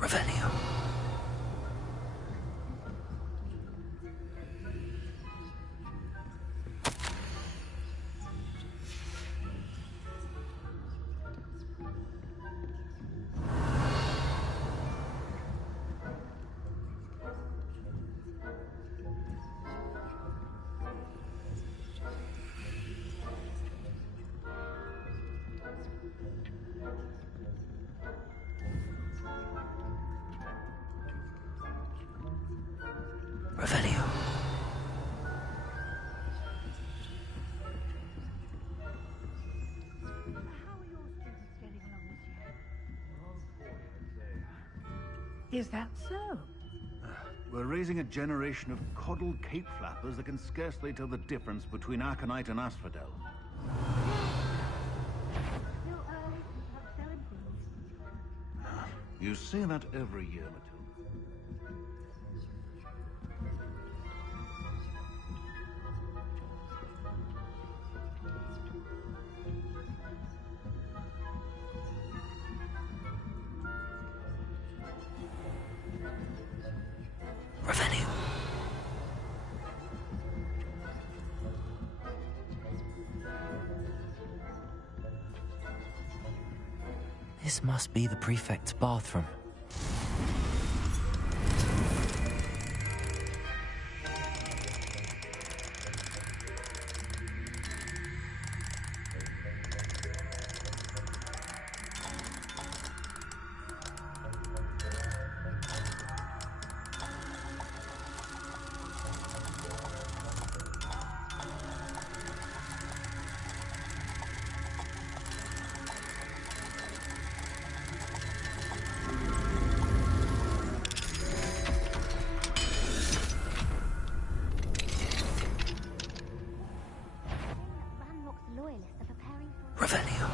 Revelio. Revelio. Is that so? We're raising a generation of coddled cape flappers that can scarcely tell the difference between Aconite and Asphodel. Still early to start selling things. You say that every year, Matilda. Revelio. This must be the prefect's bathroom. Revelio.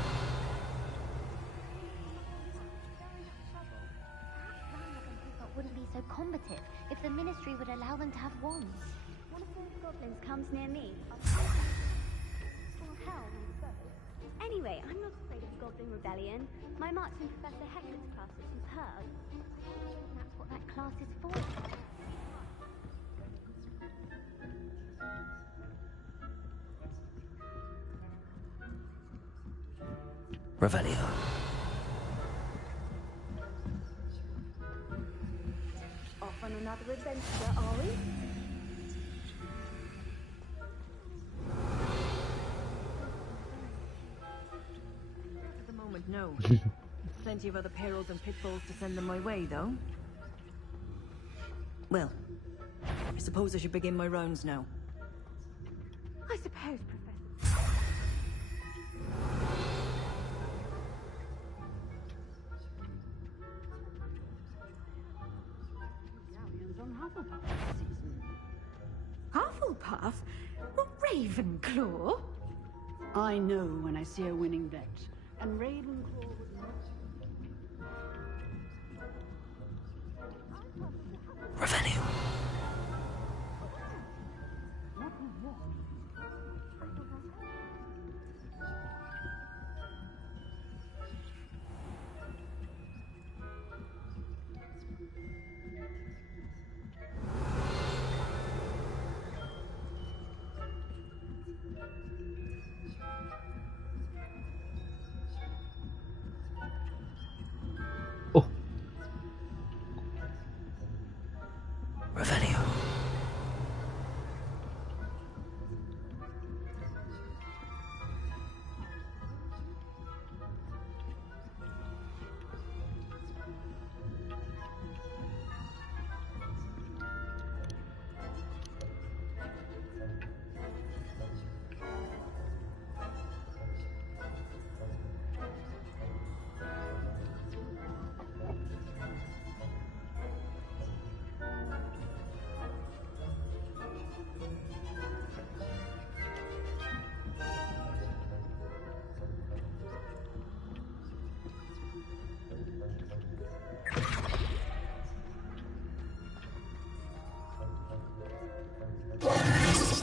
Wouldn't be so combative if the ministry would allow them to have wands. One of those goblins comes near me. Well, hell, so. Anyway, I'm not afraid of Goblin Rebellion. My marching Professor Heckler's class is superb. That's what that class is for. Revelio. Off on another adventure, are we? At the moment, no. Plenty of other perils and pitfalls to send them my way, though. Well, I suppose I should begin my rounds now. I suppose, Professor. Hufflepuff? Not Ravenclaw? I know when I see a winning bet, and Ravenclaw was not. Revelio. Oh. Revelio.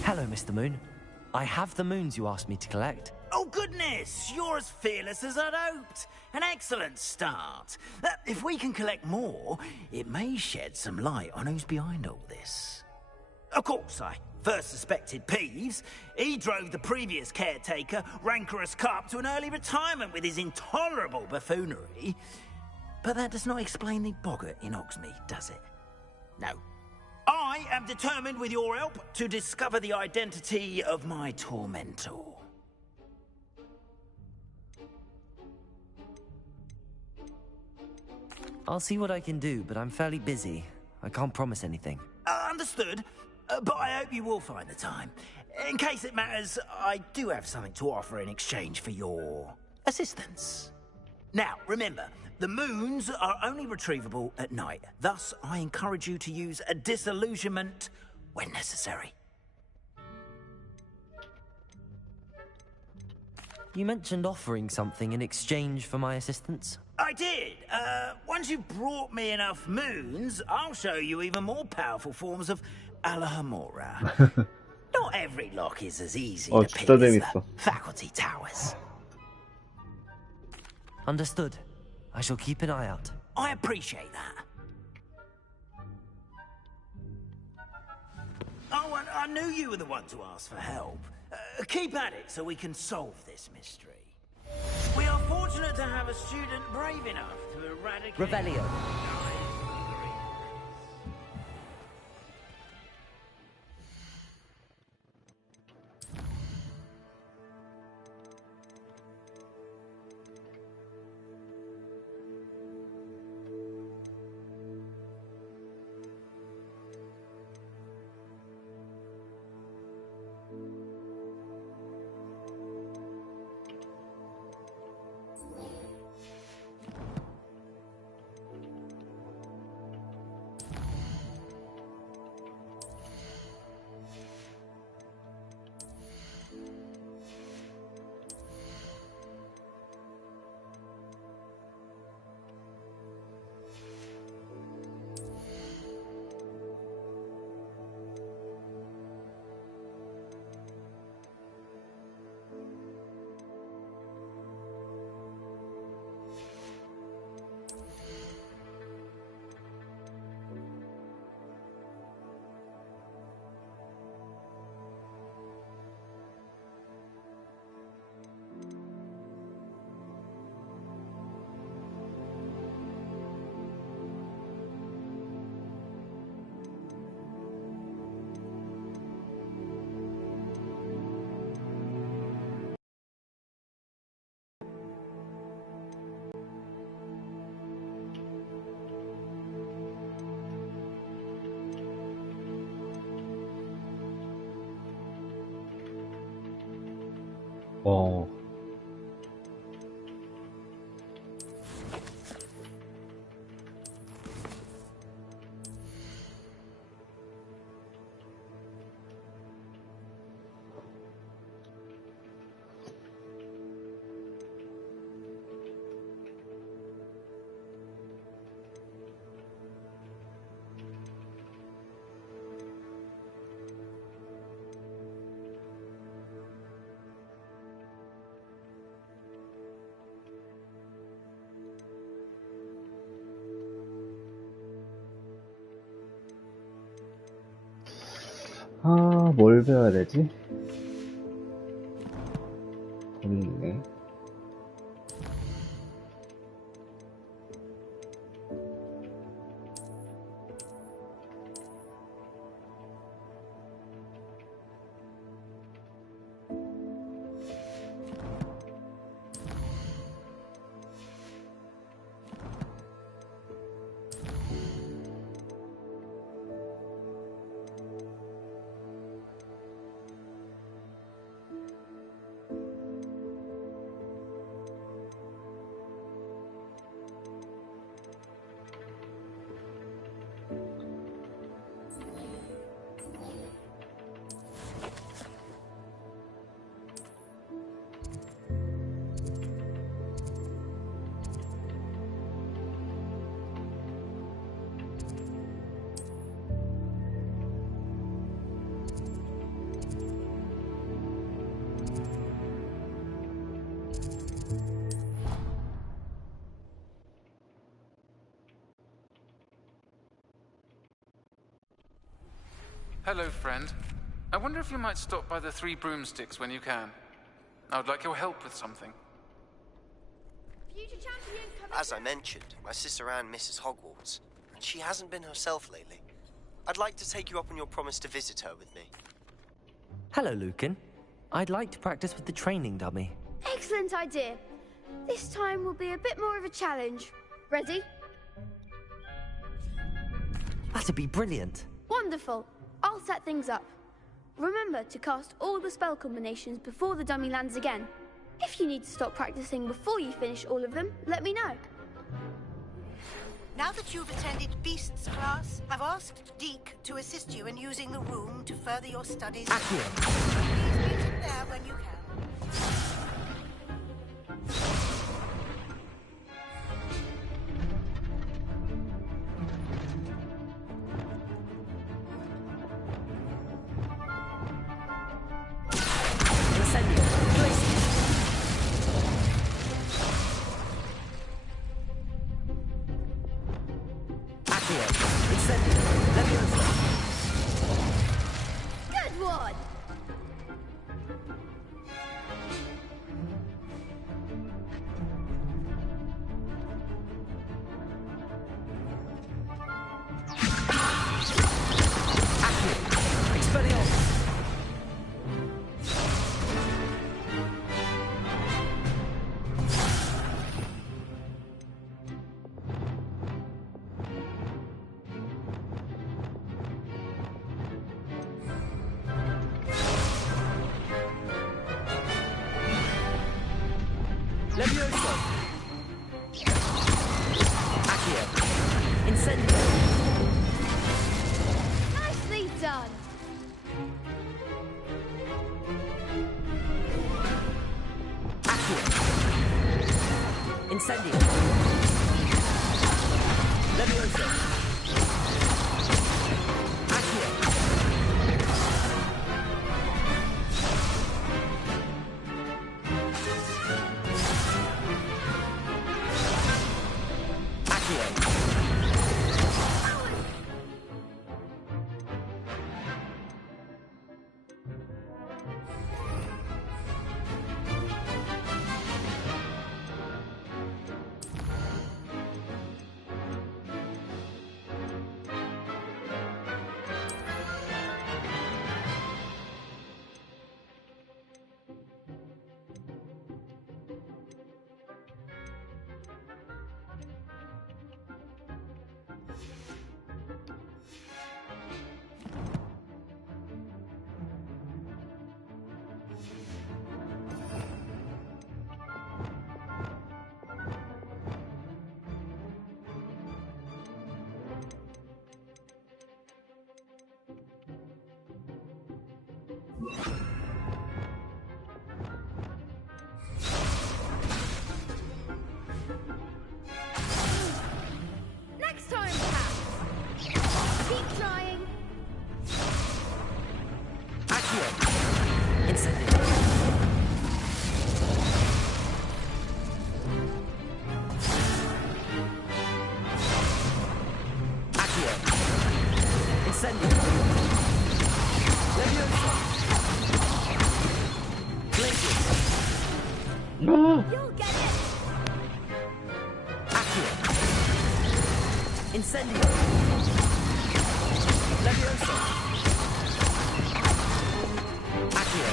Hello, Mr. Moon. I have the moons you asked me to collect. Oh, Oh, goodness! You're as fearless as I'd hoped. An excellent start. If we can collect more, it may shed some light on who's behind all this. Of course, I first suspected Peeves. He drove the previous caretaker, Rancorous Carp, to an early retirement with his intolerable buffoonery. But that does not explain the boggart in Hogsmeade, does it? No. I am determined, with your help, to discover the identity of my tormentor. I'll see what I can do, but I'm fairly busy. I can't promise anything. Understood. But I hope you will find the time. In case it matters, I do have something to offer in exchange for your assistance. Now, remember, the moons are only retrievable at night. Thus, I encourage you to use a disillusionment when necessary. You mentioned offering something in exchange for my assistance? I did. Once you've brought me enough moons, I'll show you even more powerful forms of Alahamora. Not every lock is as easy to pick 진짜 as the 재밌어. faculty towers. Understood. I shall keep an eye out. I appreciate that. Oh, and I knew you were the one to ask for help. Keep at it so we can solve this mystery. We are fortunate to have a student brave enough to eradicate... Revelio. 어. 아, 뭘 배워야 되지? 고민이네. Hello, friend. I wonder if you might stop by the Three Broomsticks when you can. I would like your help with something. Future champion coming. As I mentioned, my sister Anne misses Hogwarts, and she hasn't been herself lately. I'd like to take you up on your promise to visit her with me. Hello, Lucan. I'd like to practice with the training dummy. Excellent idea. This time will be a bit more of a challenge. Ready? That'd be brilliant. Wonderful. I'll set things up. Remember to cast all the spell combinations before the dummy lands again. If you need to stop practicing before you finish all of them, let me know. Now that you've attended Beasts class, I've asked Deke to assist you in using the room to further your studies. Accio. Please meet him there when you can. Good one! Levioso! Accio! Incendio! Nicely done! Accio! Incendio! Levioso! Accio! Next time, perhaps. Keep trying. Accio! Incendio! Accio! Incendio! Levioso! Glacius! You'll get it. Accio! Incendio! Levioso! Accio!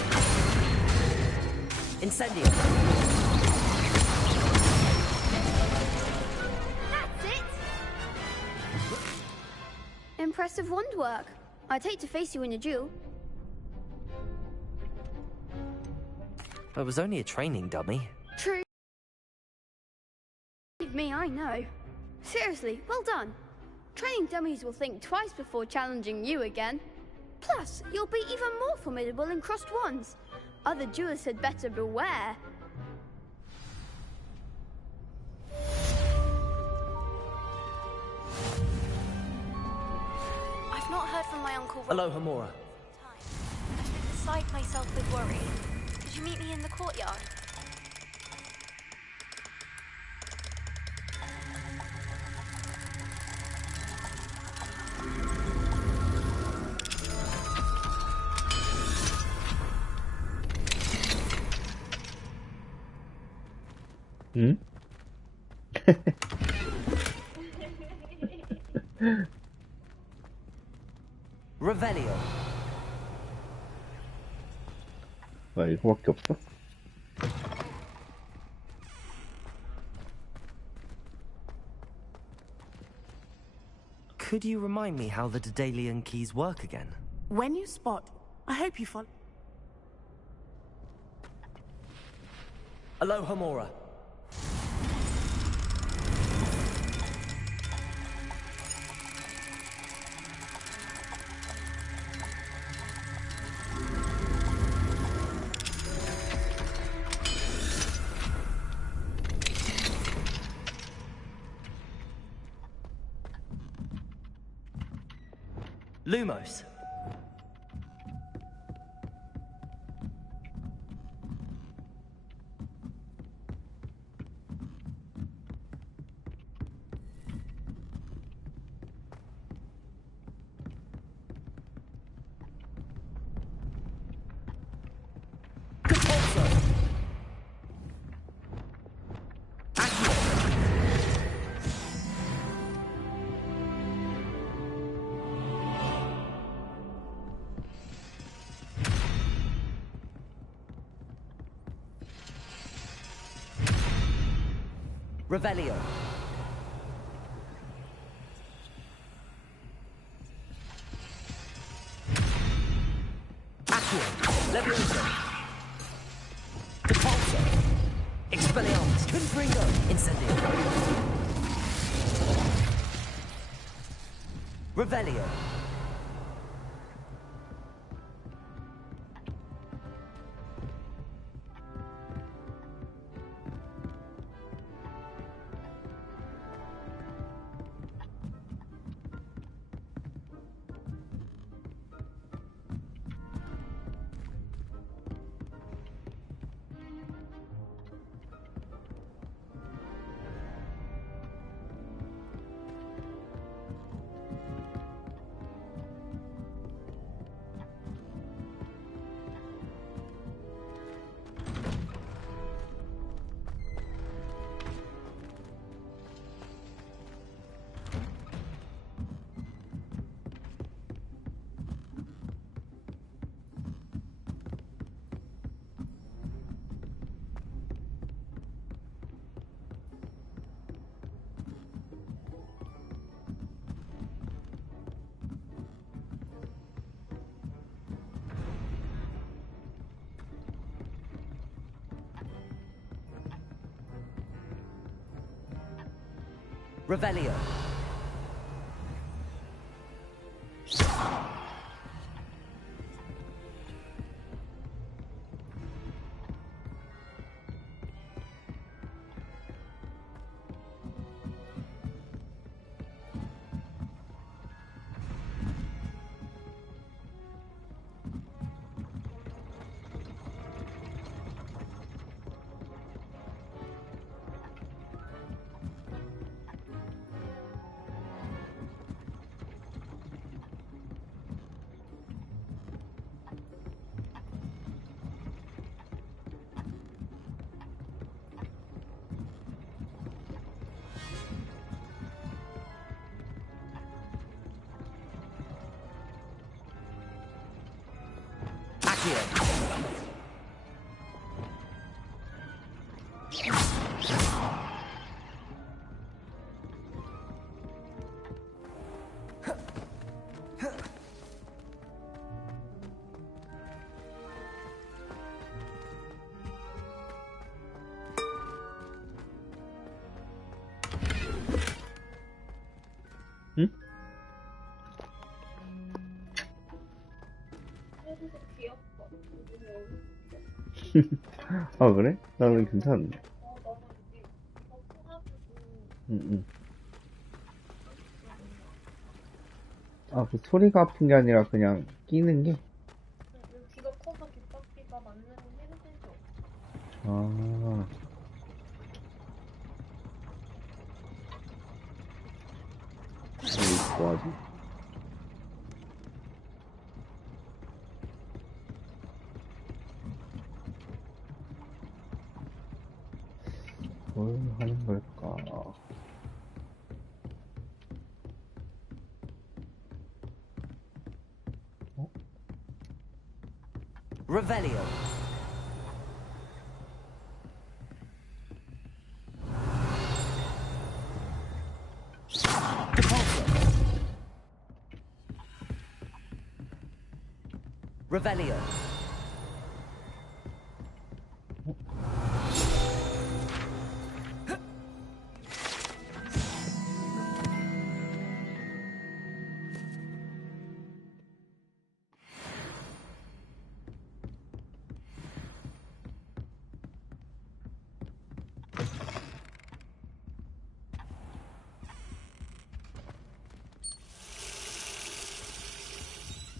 Incendio! That's it. Impressive wand work. I'd hate to face you in a duel. It was only a training dummy. True. Believe me, I know. Seriously, well done. Training dummies will think twice before challenging you again. Plus, you'll be even more formidable in crossed wands. Other duelists had better beware. I've not heard from my uncle. Aloha, Mora. I've been beside myself with worry. Could you meet me in the courtyard? 응? Revelio. 와, 이거밖에 없어? Could you remind me how the Daedalian keys work again? When you spot, I hope you follow. Alohomora. Lumos. Revelio. Accio. Levioso. Repulso. Expelliarmus. Confringo. Incendio. Revelio. Revelio. 아, 그래? 나는 괜찮은데. 응. 아, 그 소리가 아픈 게 아니라 그냥 끼는 게? 귀가 커서 귓바퀴가 맞는 힘들죠. 아. 이거 뭐하지? 뭘? 뭘 하는 걸까? Revelio. Revelio.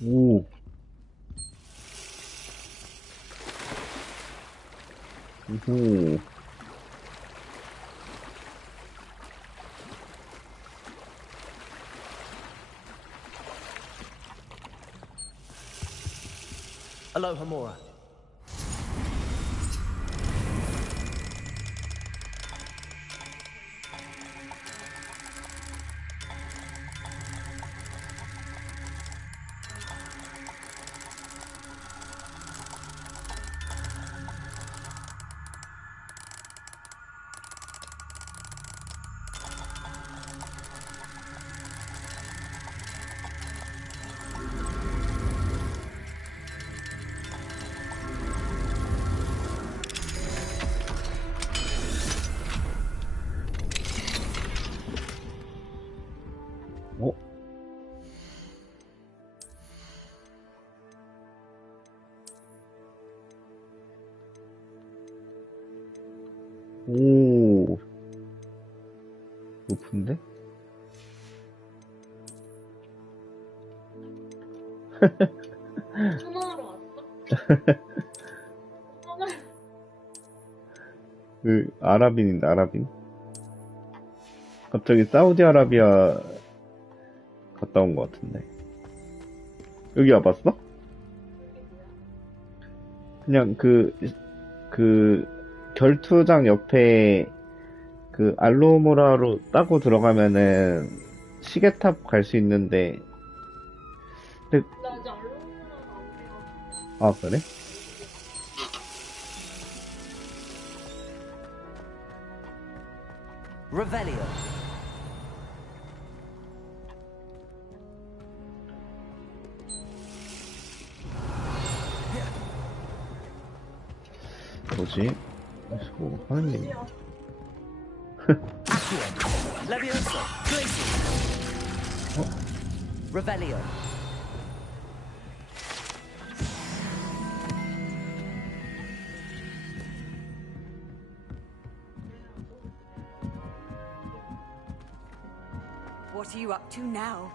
오. 오. Aloha Mora. 어? 오. 높은데? 천하로 왔어? 천하. 그 아랍인인데 아랍인? 갑자기 사우디아라비아 갔다 온 것 같은데. 여기 와봤어? 그냥 그 결투장 옆에 그 알로모라로 따고 들어가면은 시계탑 갈 수 있는데. 근데 나 아직 알로모라가 안 돼요. 아 그래? Revelio. 뭐지? 뭐 하는 게 있나? Accio. Levioso. Glacius. Revelio. What are you up to now?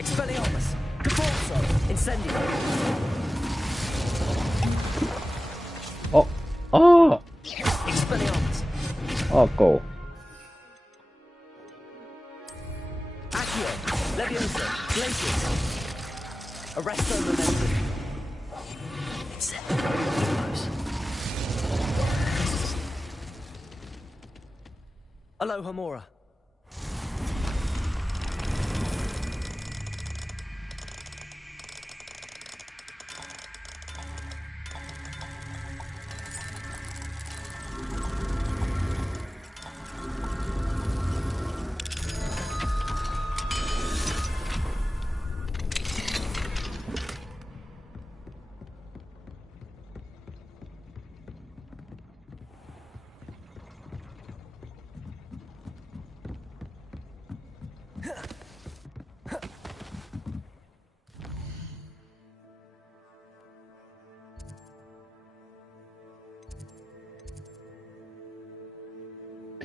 Expelliarmus. Caforzo. Incendio. Expelliarmus. 아까워. Accio. Levioso. Glacius. Arresto Momentum. Aloha Mora.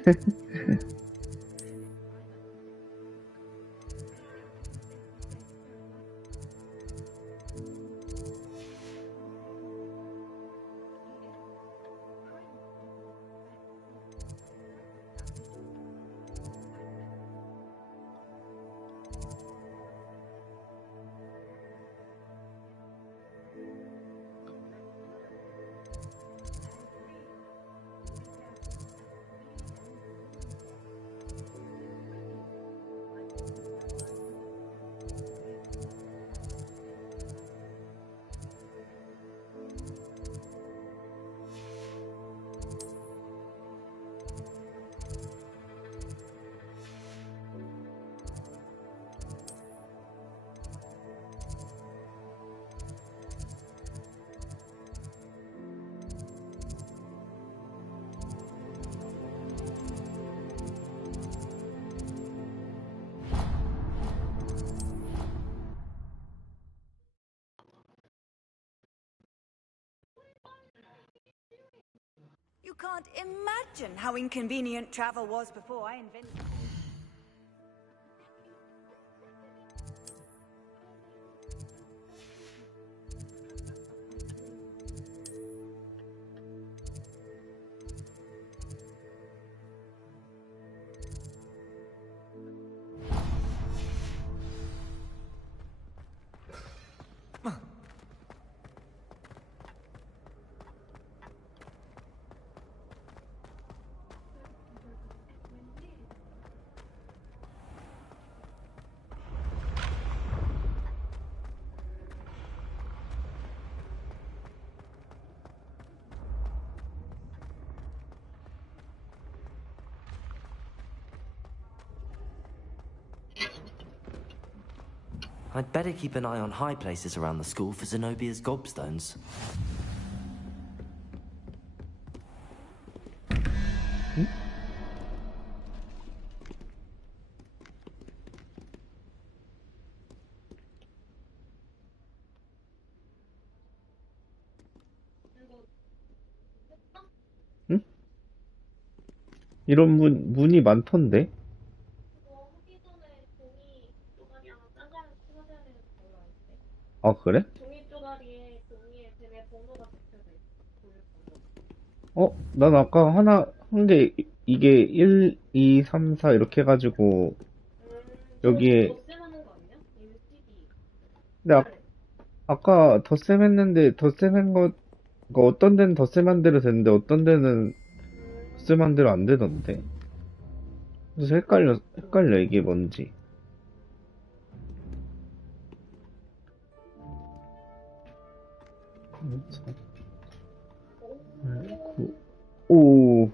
You can't imagine how inconvenient travel was before I invented it. I'd better keep an eye on high places around the school for Zenobia's gobstones. 응? 이런 문이 많던데? 아, 그래? 난 아까 한 게, 이게 1, 2, 3, 4 이렇게 해가지고, 여기에, 근데 아까 덧셈 했는데, 덧셈 한 거, 어떤 데는 덧셈 한 대로 되는데, 어떤 데는 덧셈 한 대로 안 되던데. 그래서 헷갈려, 이게 뭔지. 오.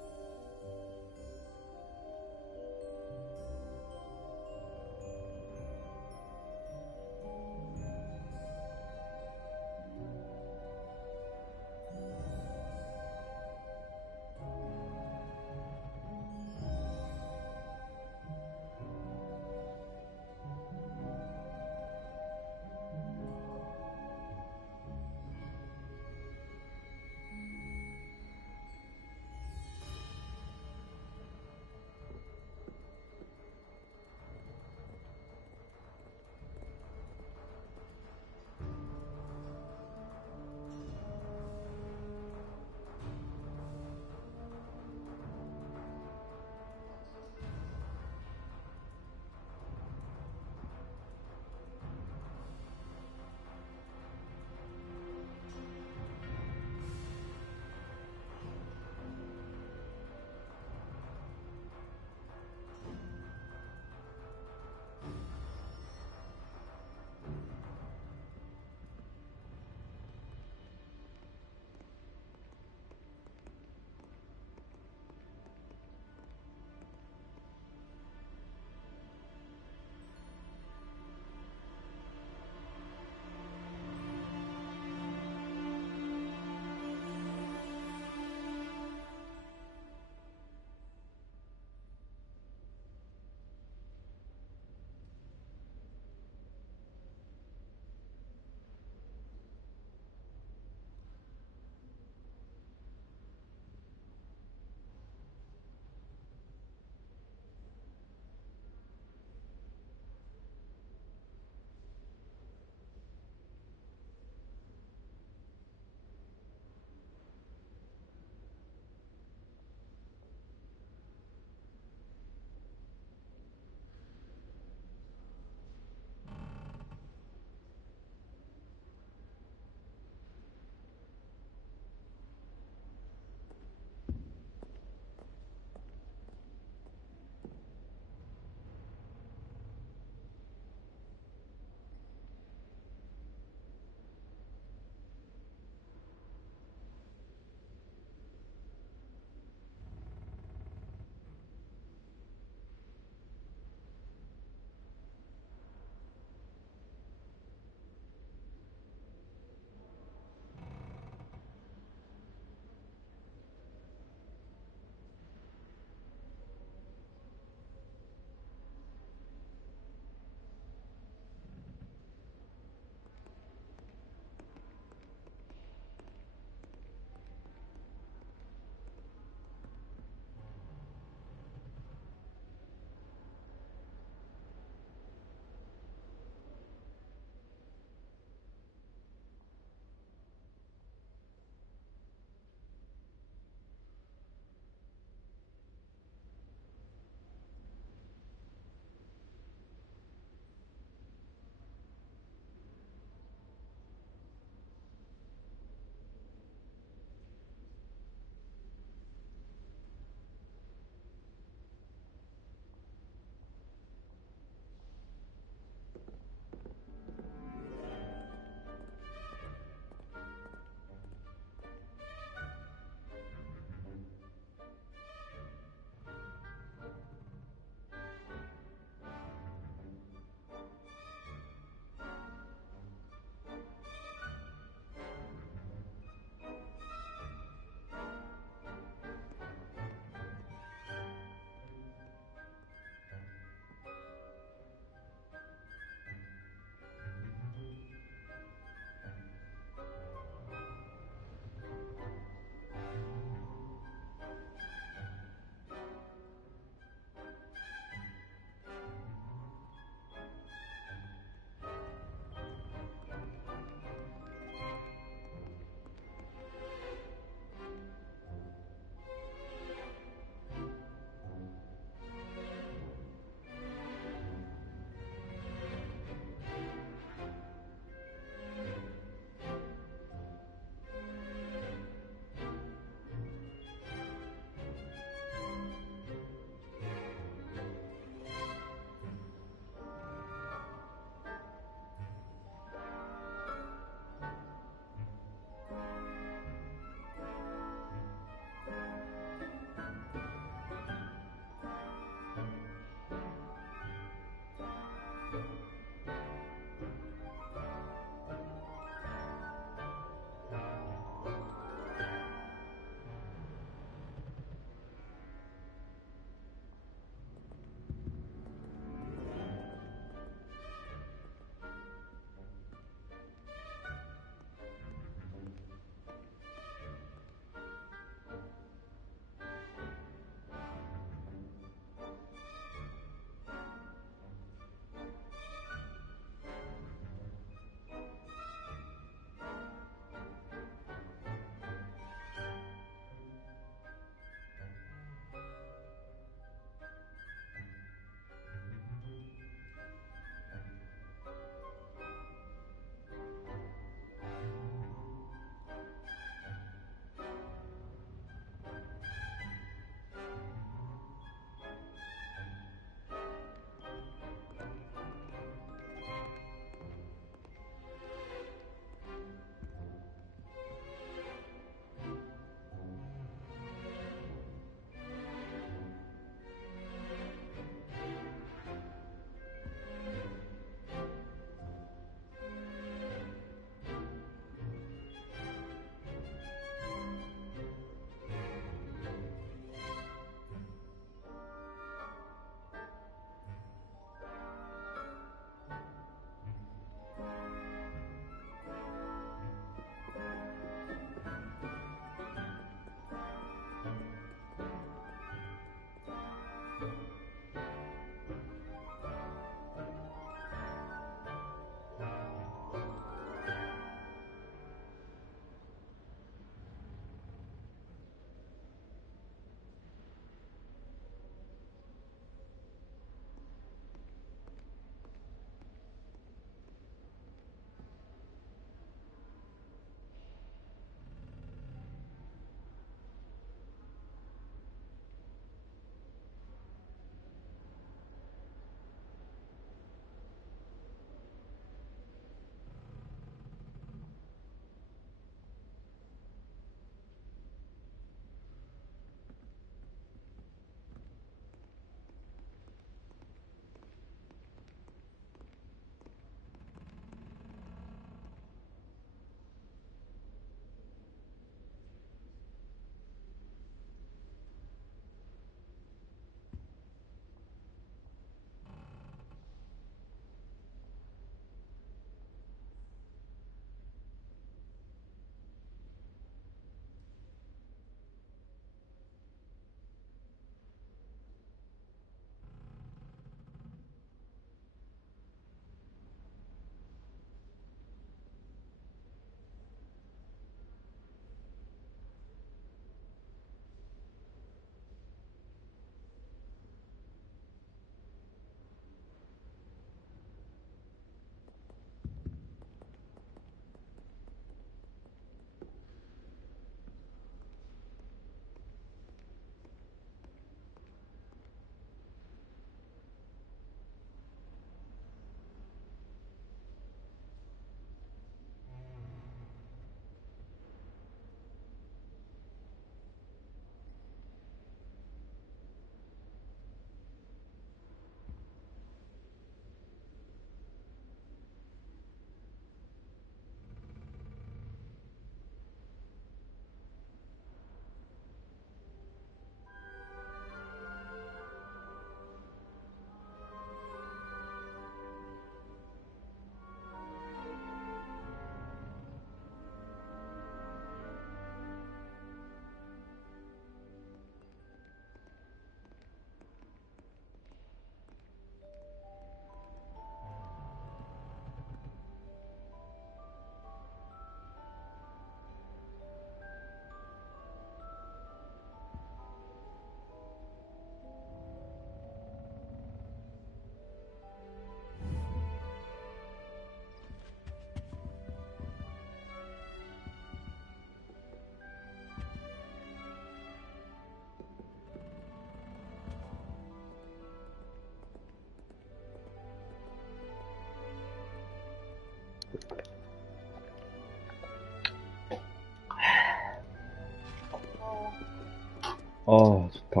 아, 좋다.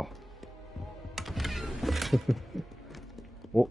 어?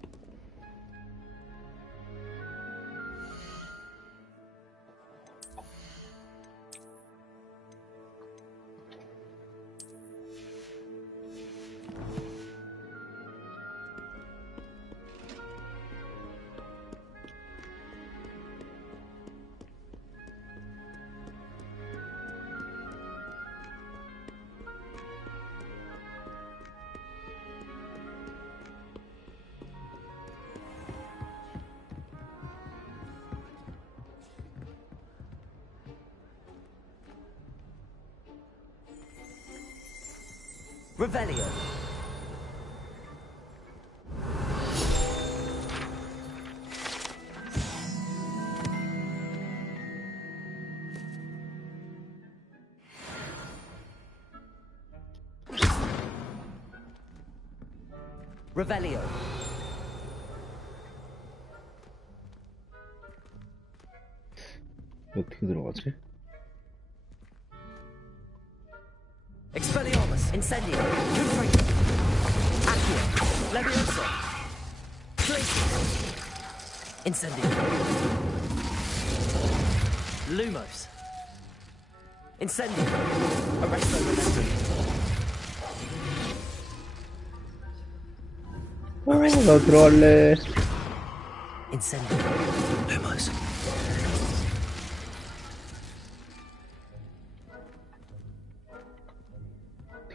Revelio. Revelio. 어떻게 들어가지? Expelliarmus, Incendio, Confringo, Accio, Leviosa, Glacius, Incendio, Lumos, Incendio, Arresto Momentum. 나 들어갈래. Incendio, Lumos.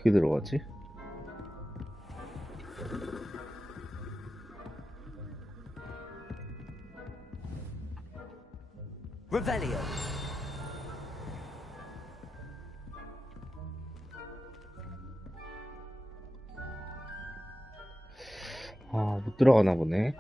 어떻게 들어가지? Revelio. 아, 못 들어가나 보네.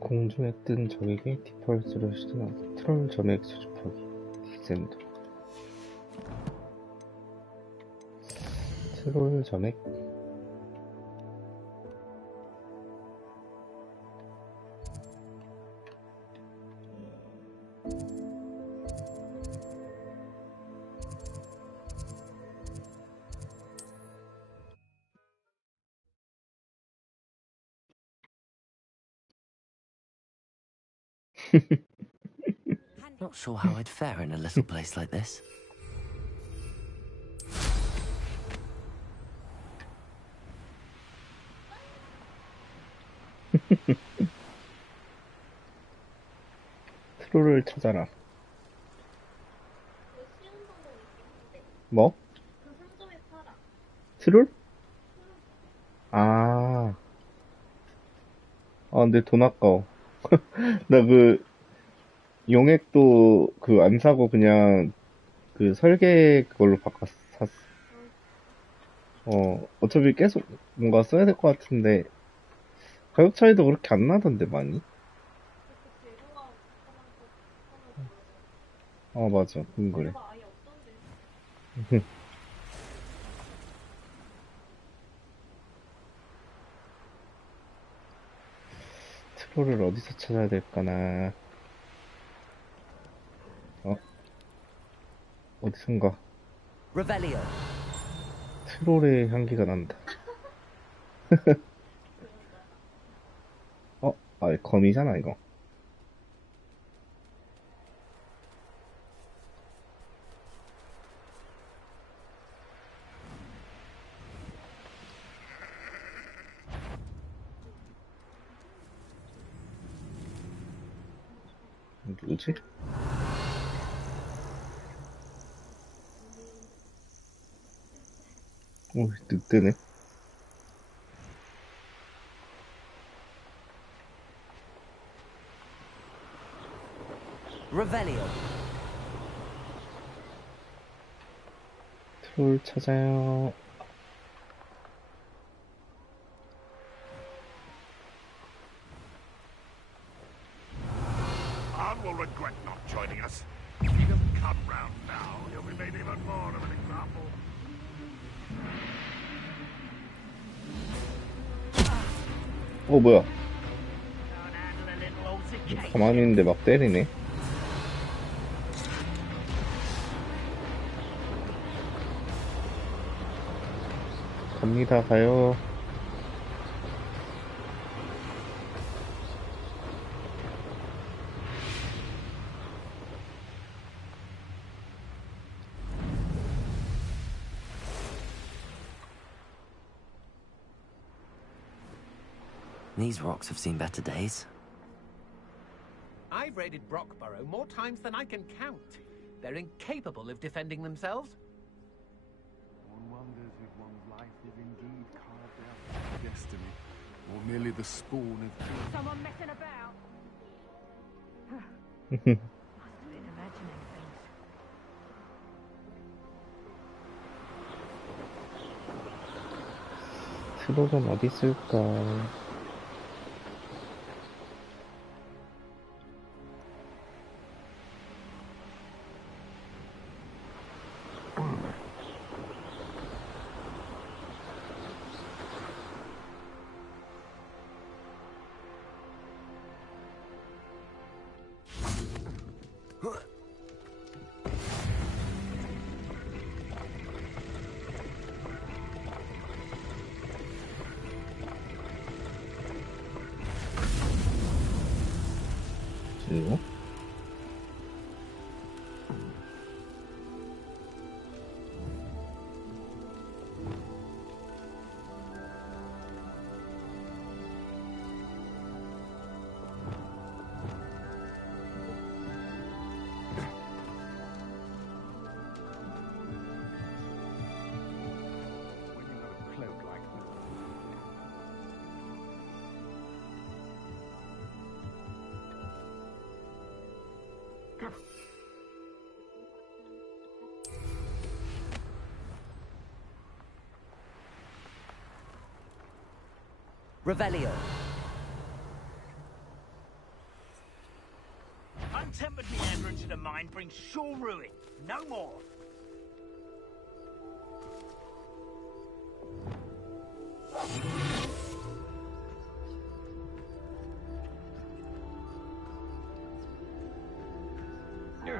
공중에 뜬 적에게 디펄스를 시전하기. 트롤 점액 수집하기. 디센드. 트롤 점액. not sure how I'd fare in a little place like this. 트롤을 찾아라. 뭐? 트롤? 아, 근데 돈 아까워. 나 용액도 안 사고 그냥 설계 그걸로 샀어. 어차피 계속 뭔가 써야 될 것 같은데, 가격 차이도 그렇게 안 나던데, 많이? 맞아. 그래. 트롤을 어디서 찾아야 될까나. 어디선가. Revelio. 트롤의 향기가 난다. 거미잖아, 이거. 누구지? 늑대네. Revelio. 트롤 찾아요. Anne will regret not joining us. If he doesn't come round now, he'll be made even more of an example. 뭐야? 가만히 있는데 막 때리네. 갑니다, 가요. These rocks have seen better days. I've raided Brockborough more times than I can count. They're incapable of defending themselves. One wonders if one's life is indeed carved out by destiny, or merely the spawn of... Someone messing about. Must have been imagining things. 트롤은 어디 있을까? 그리고 Revelio. Untempered meander into the mine brings sure ruin. No more. No.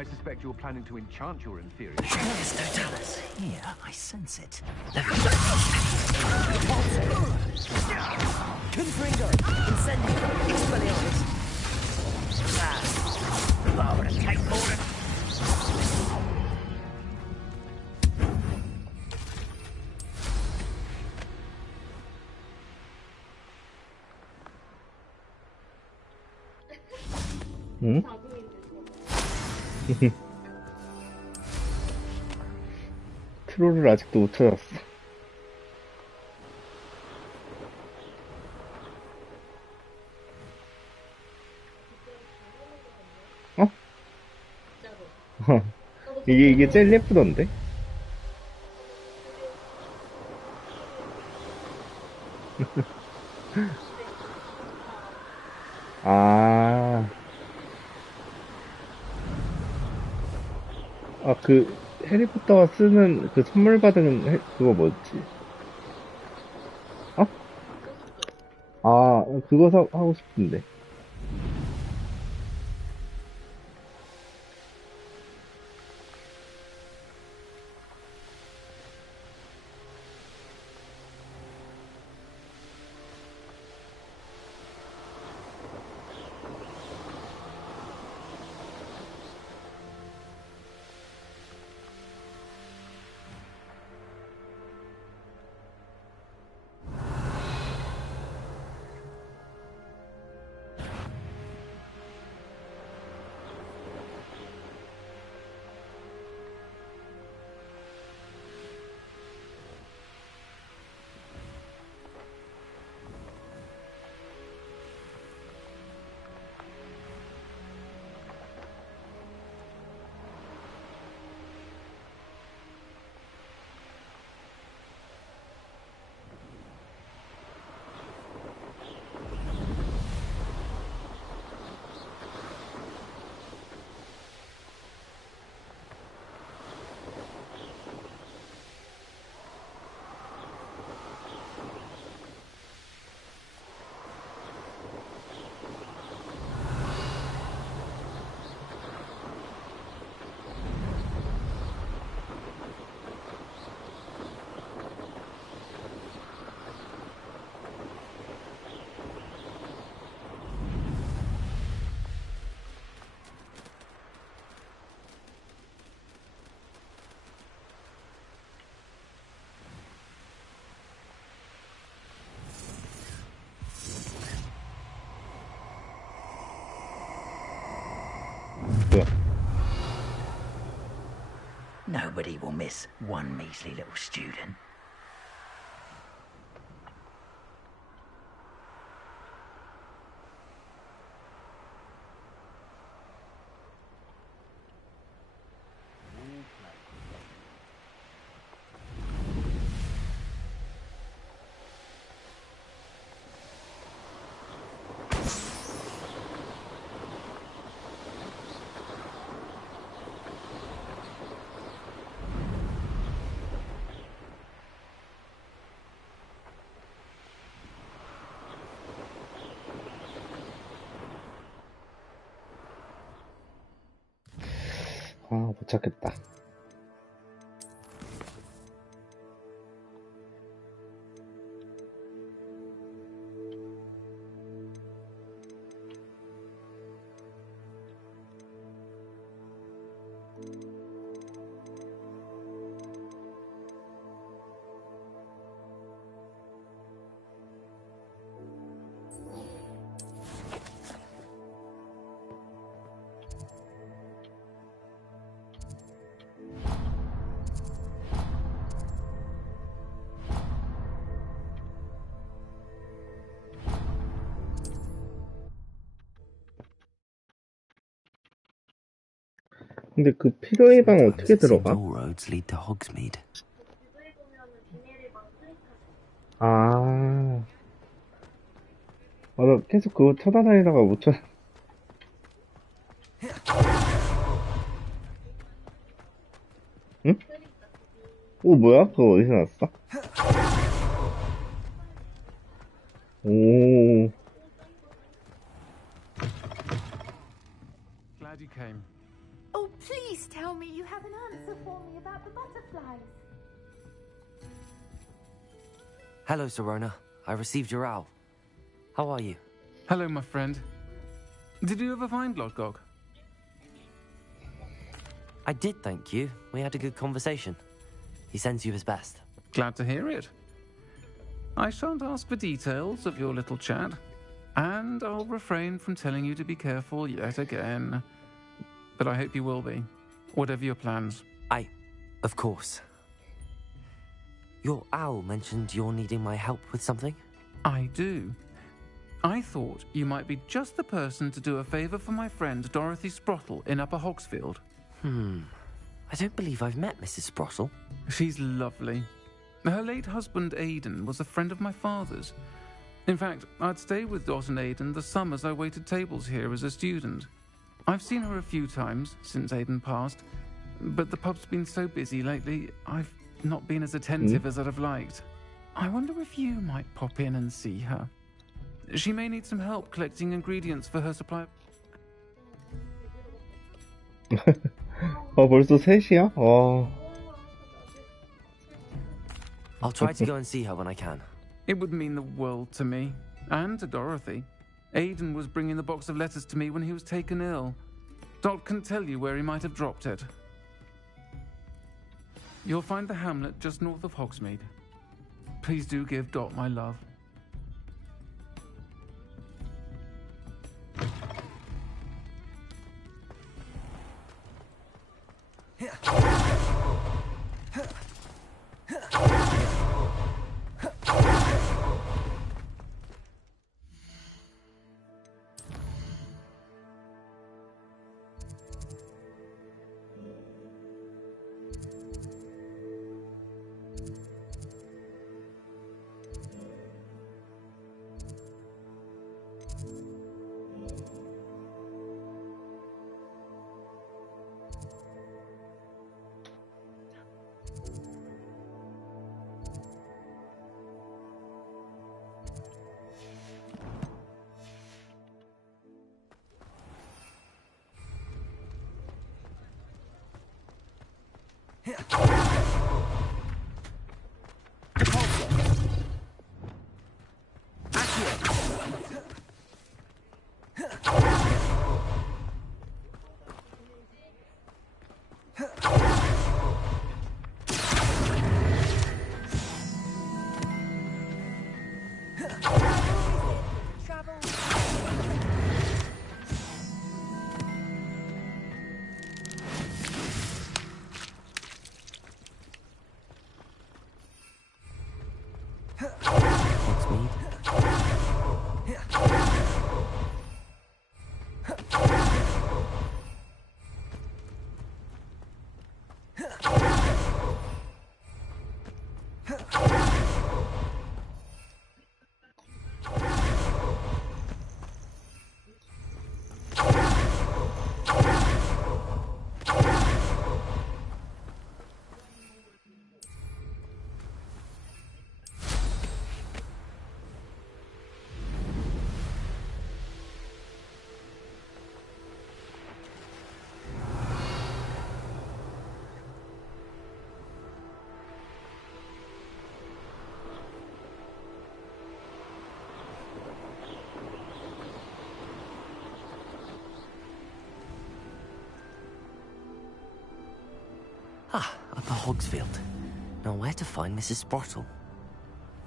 I suspect you're planning to enchant your inferior. Yes, Totalis. Here, I sense it. Confringo, Incendio, Expelliarmus. I would have taken more than... 응? 트롤을 아직도 못 찾았어. 어? 이게 제일 예쁘던데? 그 해리포터가 쓰는 그 선물 받은 그거 뭐였지? 그거 하고 싶은데. Nobody will miss one measly little student. 못 찾겠다. 근데 그 필요의 방 어떻게 들어가? All roads lead to Hogsmeade. 나 계속 그거 찾아다니다가 못 찾아. 응? 뭐야? 그거 어디서 났어? Glad you came. Oh, please tell me you have an answer for me about the butterflies. Hello, Sirona. I received your owl. How are you? Hello, my friend. Did you ever find Lodgok? I did, thank you. We had a good conversation. He sends you his best. Glad to hear it. I shan't ask for details of your little chat, and I'll refrain from telling you to be careful yet again. But I hope you will be, whatever your plans. Of course. Your owl mentioned you're needing my help with something? I do. I thought you might be just the person to do a favour for my friend Dorothy Sprottle in Upper Hogsfield. I don't believe I've met Mrs. Sprottle. She's lovely. Her late husband Aidan was a friend of my father's. In fact, I'd stay with Dot and Aidan the summers I waited tables here as a student. I've seen her a few times since Aidan passed, but the pub's been so busy lately, I've not been as attentive as I'd have liked. I wonder if you might pop in and see her. She may need some help collecting ingredients for her supply. 벌써 3시야? 와. I'll try to go and see her when I can. It would mean the world to me, and to Dorothy. Aidan was bringing the box of letters to me when he was taken ill. Dot can tell you where he might have dropped it. You'll find the hamlet just north of Hogsmeade. Please do give Dot my love. Upper Hogsfield. Now where to find Mrs. Sprottle?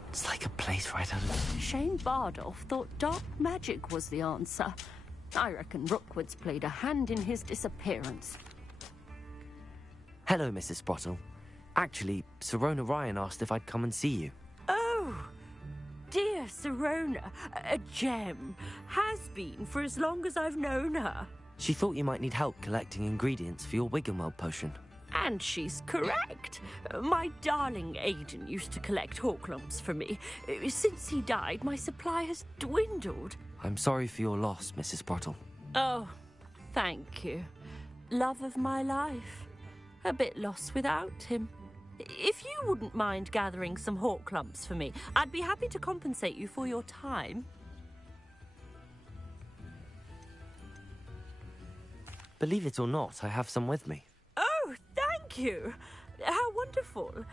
It's like a place right out of... Shane Bardolph thought dark magic was the answer. I reckon Rookwood's played a hand in his disappearance. Hello, Mrs. Sprottle. Actually, Sirona Ryan asked if I'd come and see you. Oh, dear Sirona, a gem. Has been for as long as I've known her. She thought you might need help collecting ingredients for your Wiggenweld potion. And she's correct. My darling Aidan used to collect Hawklumps for me. Since he died, my supply has dwindled. I'm sorry for your loss, Mrs. Sprottle. Oh, thank you. Love of my life. A bit lost without him. If you wouldn't mind gathering some Hawklumps for me, I'd be happy to compensate you for your time. Believe it or not, I have some with me. Oh, thank you. How wonderful.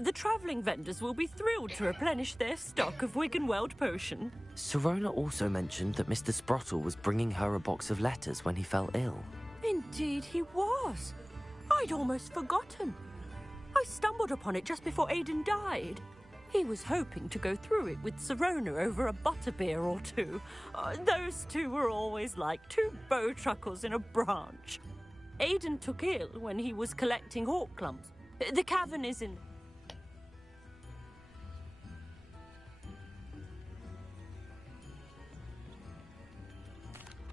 The travelling vendors will be thrilled to replenish their stock of Wiggenweld potion. Sirona also mentioned that Mr. Sprottle was bringing her a box of letters when he fell ill. Indeed he was. I'd almost forgotten. I stumbled upon it just before Aidan died. He was hoping to go through it with Sirona over a butterbeer or two. Those two were always like two bow truckles in a branch. Aidan took ill when he was collecting hawk clumps. The cavern is in...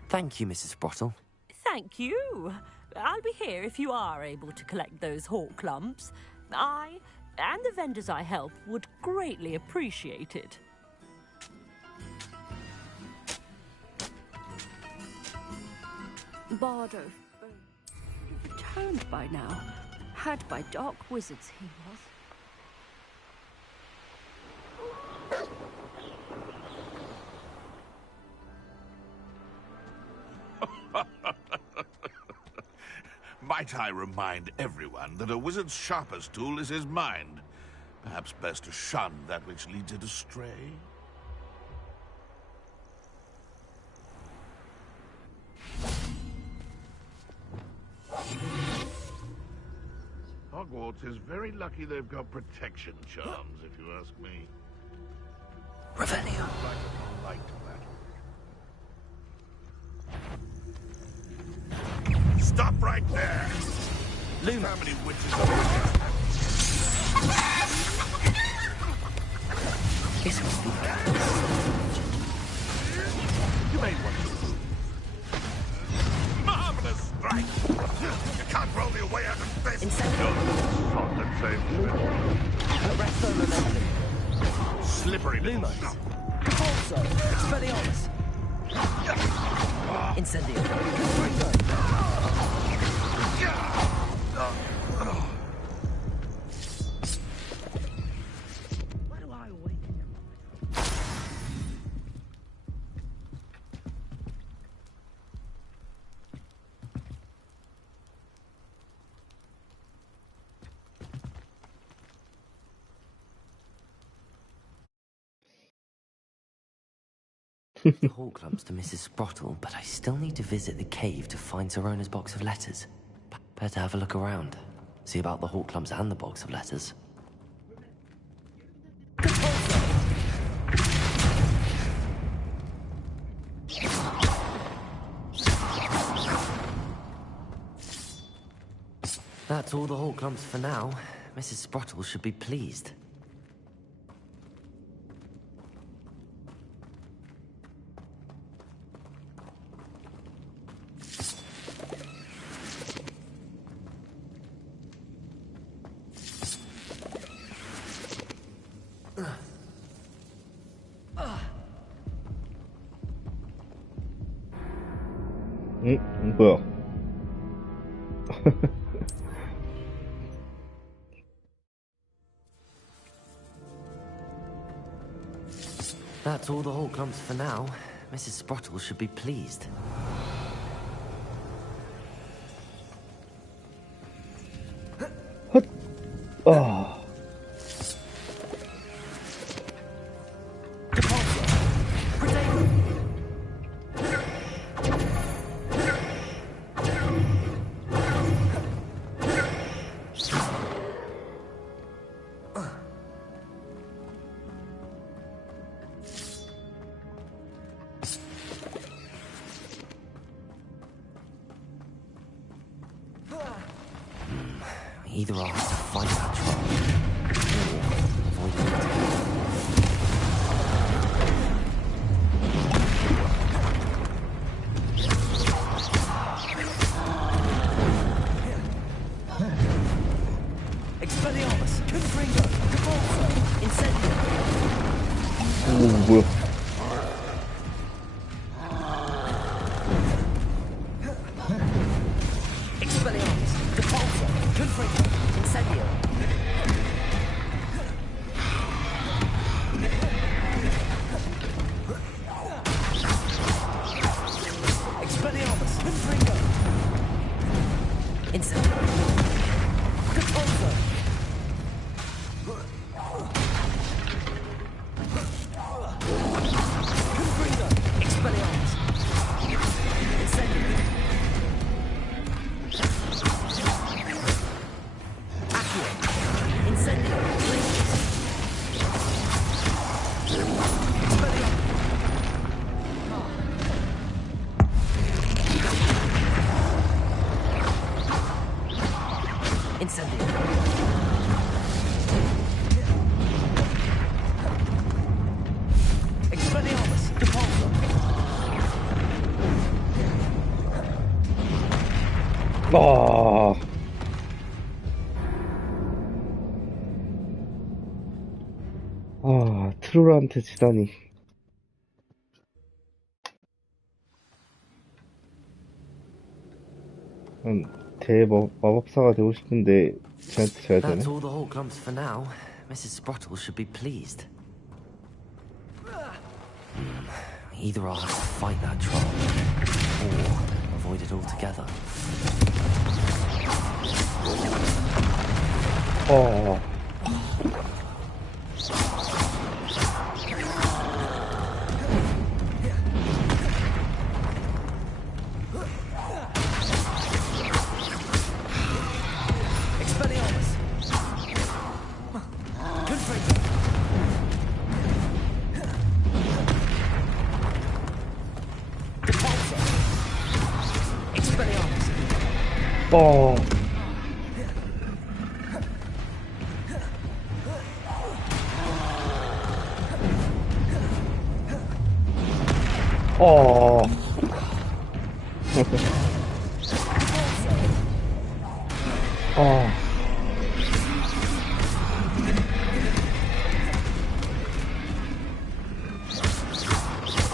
Thank you, Mrs. Sprottle. Thank you. I'll be here if you are able to collect those hawk clumps. I and the vendors I help would greatly appreciate it. Bardo would have returned by now, had by dark wizards he was. Might I remind everyone that a wizard's sharpest tool is his mind? Perhaps best to shun that which leads it astray? Hogwarts is very lucky they've got protection charms, if you ask me. Revelio. Stop right there! Loom. How many witches are there? This must be... You may want to move. Marvelous strike! You can't roll me away out of this! Not the same. Slippery little stuff. Also, Expelliarmus. Incendio. Why do I awaken? The hall clumps to Mrs. Sprottle, but I still need to visit the cave to find Sirona's box of letters. Better have a look around. See about the hawk clumps and the box of letters. That's all the hawk clumps for now. Mrs. Sprottle should be pleased. 뭐야? That's all the hawk clumps for now. Mrs. Sprottle should be pleased. 아. Either I'll have to fight that troll, or avoid it altogether. Expelliarmus, Confringo, Cabalzo, Incendio. 뭐야? Expelliarmus, Cabalzo, Confringo, Incendio. Expelliarmus, Confringo. Incendio. Control zone. Confringo. Expelliarmus. Incendio. Accio. Incendio. Incendio. Expelliarmus. Depulso. 트롤한테 지다니. 마법사가 되고 싶은데 쟤한테 져야 되네. That's all the whole clumps for now. Mrs. Sprottle should be pleased. Either I'll have to fight that troll, or avoid it altogether. Expelliarmus. Confringo. Depulso. Expelliarmus.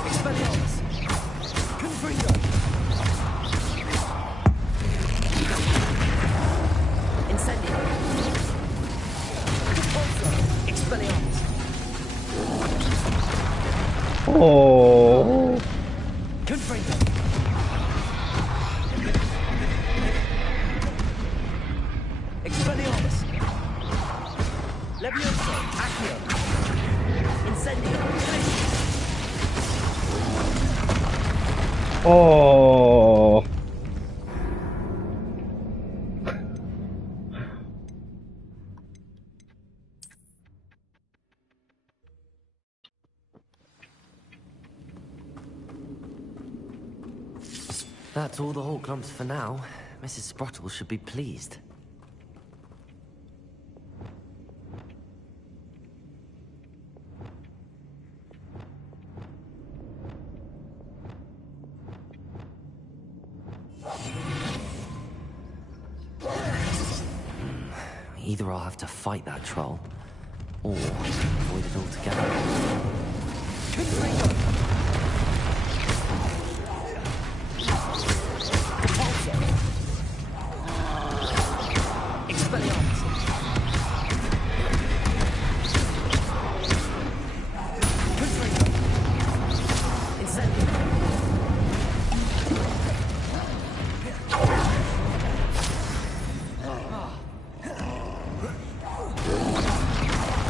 Expelliarmus. Confringo. Incendio. Depulso. Expelliarmus. Confringo. Expelliarmus. Levioso. Accio. Incendio. That's all the whole clumps for now. Mrs. Sprottle should be pleased. Either I'll have to fight that troll, or avoid it altogether. Confringo. Depulso. Expelliarmus. Confringo. Incendio.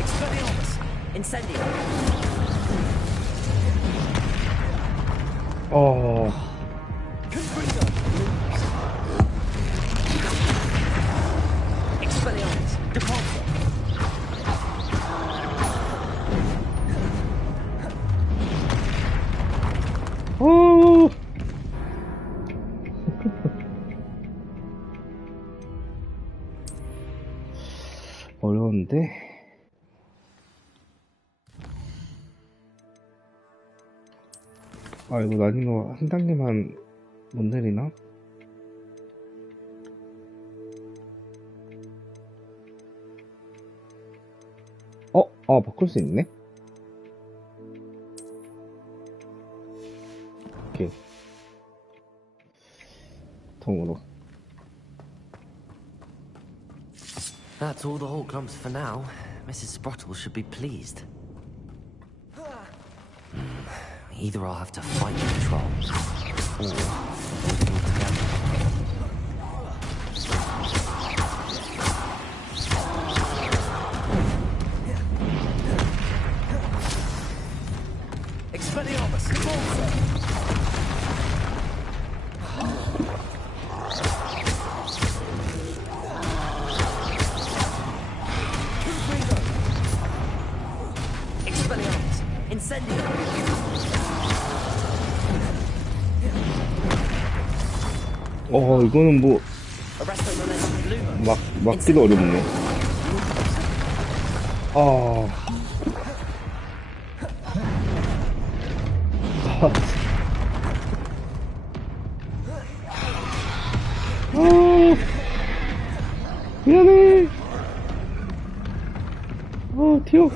Expelliarmus. Incendio. Confringo. Expelliarmus. Depulso. 어려운데. 이거 난이도 한 단계만 못 내리나? 바꿀 수 있네? 오케이. 통으로. That's all the whole clumps for now. Mrs. Sprottle should be pleased. Either I'll have to fight the troll, or avoid it altogether. 이거는 뭐 막기도 어렵네. 미안해. 튀어.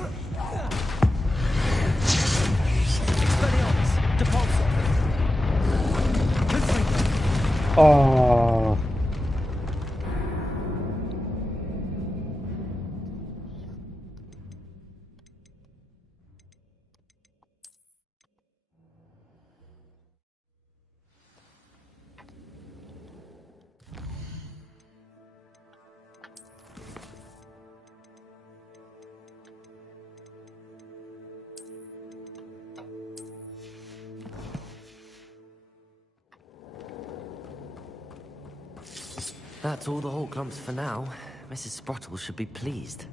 That's all the Hawk clumps for now. Mrs. Sprottle should be pleased.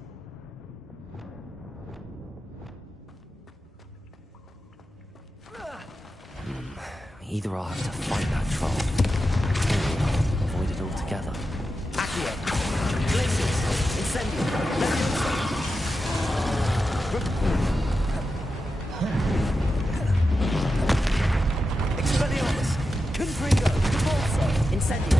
Either I'll have to fight that troll, or avoid it altogether. Accio. Glacius. Incendio. Expelliarmus. Confringo. Convulso. Incendio.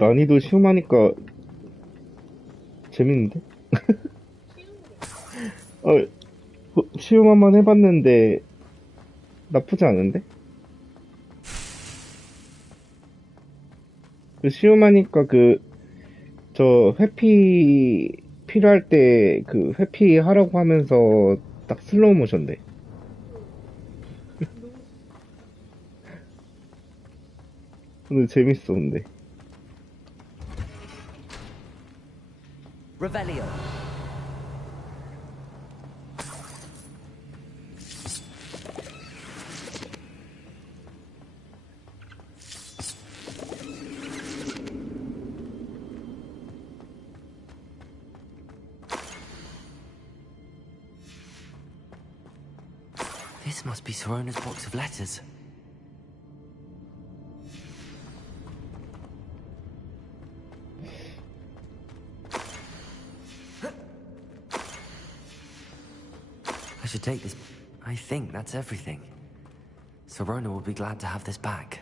난이도 쉬움하니까 재밌는데? 쉬움 한번 해봤는데 나쁘지 않은데? 쉬움하니까 저 회피 필요할 때 회피 하라고 하면서 딱 슬로우 모션 돼. 근데 재밌어, 근데. Revelio. This must be Sorona's box of letters. I should take this. I think that's everything. Sorona will be glad to have this back.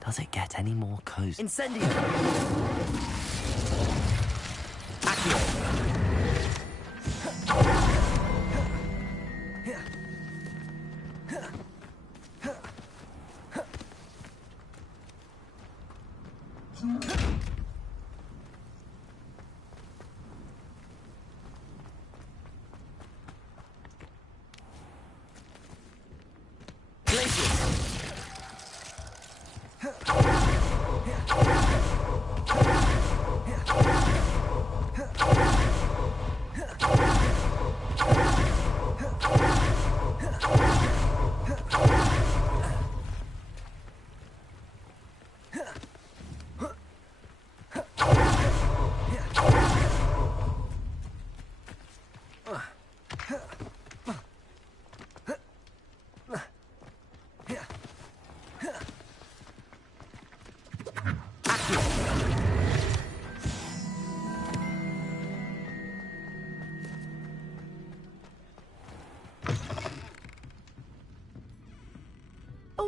Does it get any more cozy? Incendio. Accio.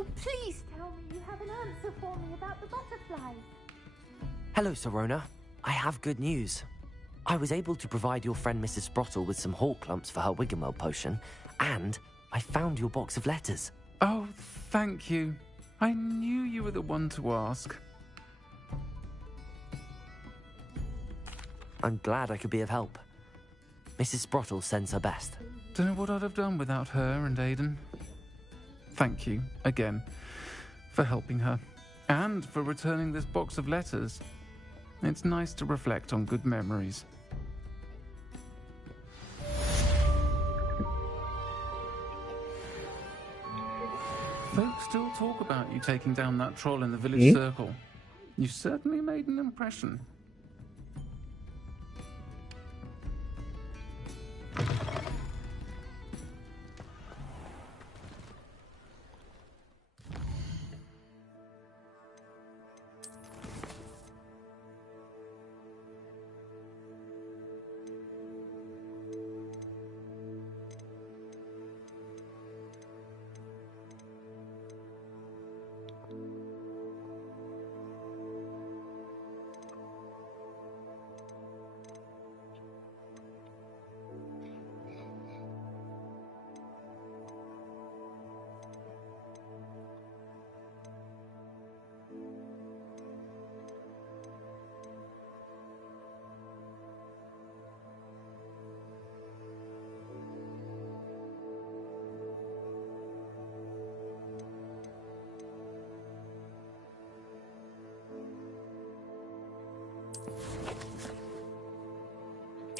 Oh, please tell me you have an answer for me about the butterflies. Hello, Sirona. I have good news. I was able to provide your friend Mrs. Sprottle with some hawk clumps for her Wiggenweld potion, and I found your box of letters. Oh, thank you. I knew you were the one to ask. I'm glad I could be of help. Mrs. Sprottle sends her best. Don't know what I'd have done without her and Aiden. Thank you, again, for helping her, and for returning this box of letters. It's nice to reflect on good memories. Folks still talk about you taking down that troll in the village circle. You certainly made an impression.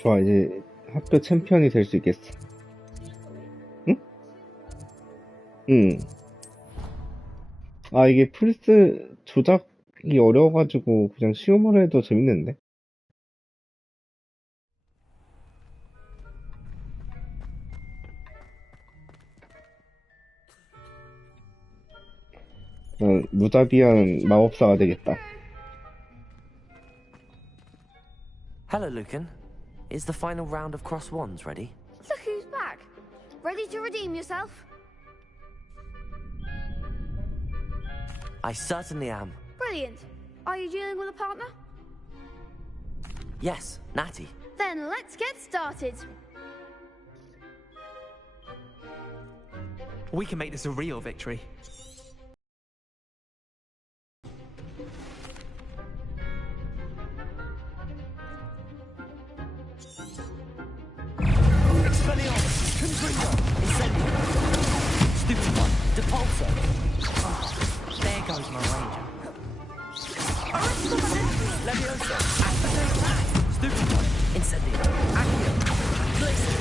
좋아, 이제 학교 챔피언이 될 수 있겠어. 응? 응. 아, 이게 플스 조작이 어려워가지고 그냥 시험으로 해도 재밌는데? 난 무자비한 마법사가 되겠다. Hello, Lucan. Is the final round of cross wands ready? Look who's back. Ready to redeem yourself? I certainly am. Brilliant. Are you dealing with a partner? Yes, Natty. Then let's get started. We can make this a real victory. Stupid one, Depulso. There goes my ranger. Leviosa, Activate. Stupid one, Incendio. Accio. Glacier.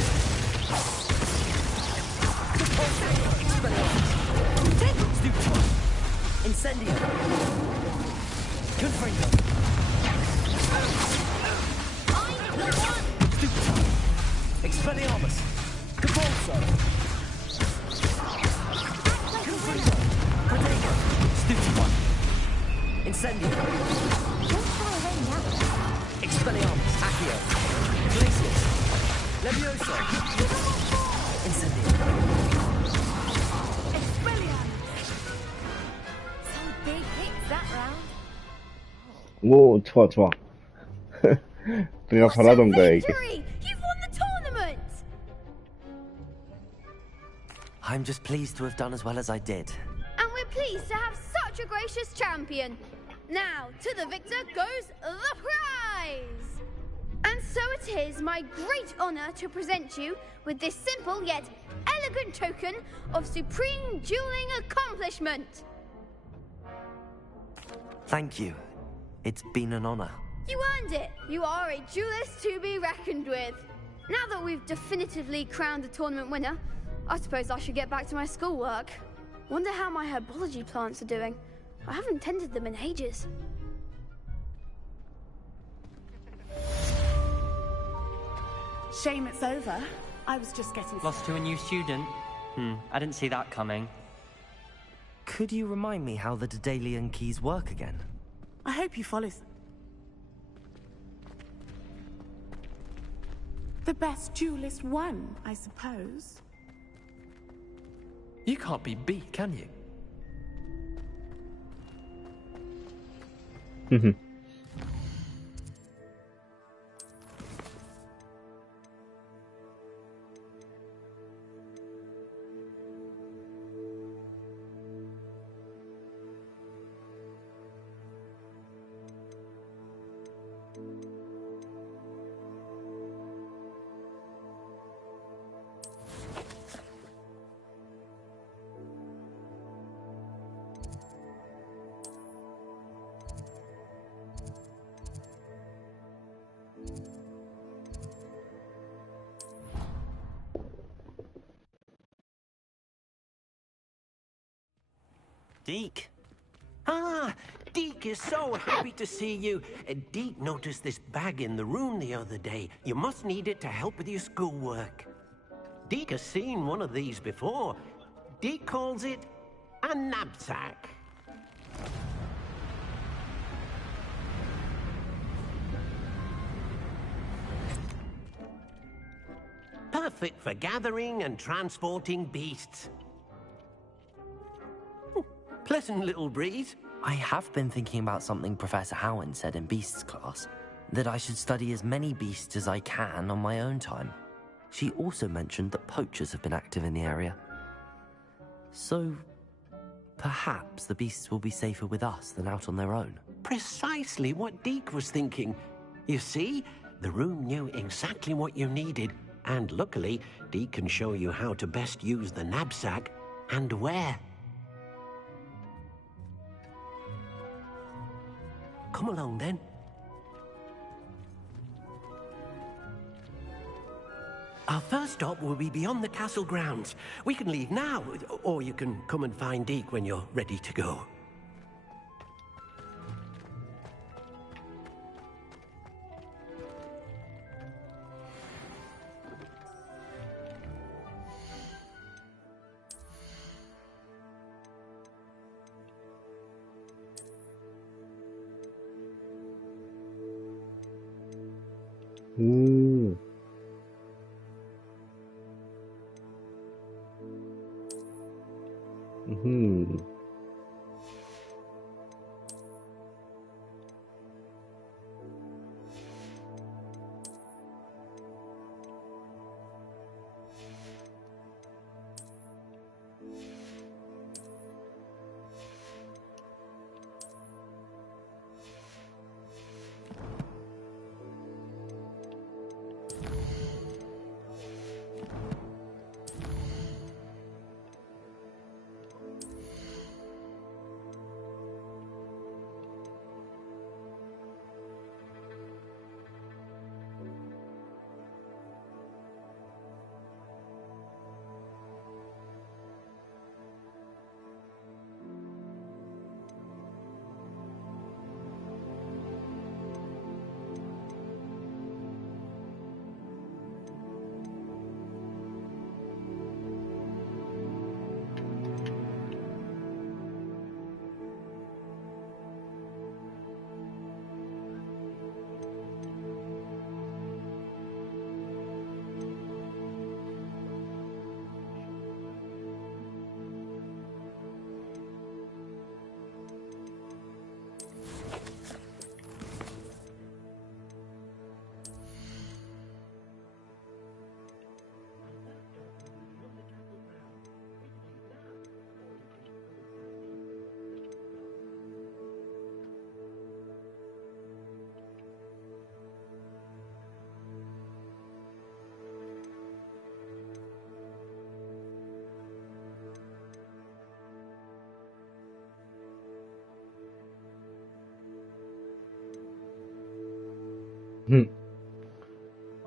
Depulso, Expelliarmus. Stupid one, Incendio. Confringo. I'm the one. Stupid one, Expelliarmus. Depulso. Stupid one. Incendio. Expelliarmus. Accio. Glacius. Leviosa. Incendio. Expelliarmus. Some big hits that round. 오, 좋아, 좋아. 내가 바라던 거야, 이게. You've won the tournament! I'm just pleased to have done as well as I did. And we're pleased to have such a gracious champion. Now, to the victor goes the prize! And so it is my great honor to present you with this simple yet elegant token of supreme dueling accomplishment. Thank you. It's been an honor. You earned it. You are a duelist to be reckoned with. Now that we've definitively crowned the tournament winner, I suppose I should get back to my schoolwork. Wonder how my herbology plants are doing. I haven't tended them in ages. Shame it's over. I was just getting... Lost to a new student? I didn't see that coming. Could you remind me how the Daedalian keys work again? I hope you follow... The best duelist won, I suppose. You can't be beat, can you? Deke. Ah, Deke is so happy to see you. Deke noticed this bag in the room the other day. You must need it to help with your schoolwork. Deke has seen one of these before. Deke calls it a knapsack. Perfect for gathering and transporting beasts. Pleasant little breeze. I have been thinking about something Professor Howard said in Beasts class, that I should study as many beasts as I can on my own time. She also mentioned that poachers have been active in the area. So, perhaps the beasts will be safer with us than out on their own. Precisely what Deke was thinking. You see, the room knew exactly what you needed, and luckily, Deke can show you how to best use the knapsack and where. Come along, then. Our first stop will be beyond the castle grounds. We can leave now, or you can come and find Deke when you're ready to go. 오.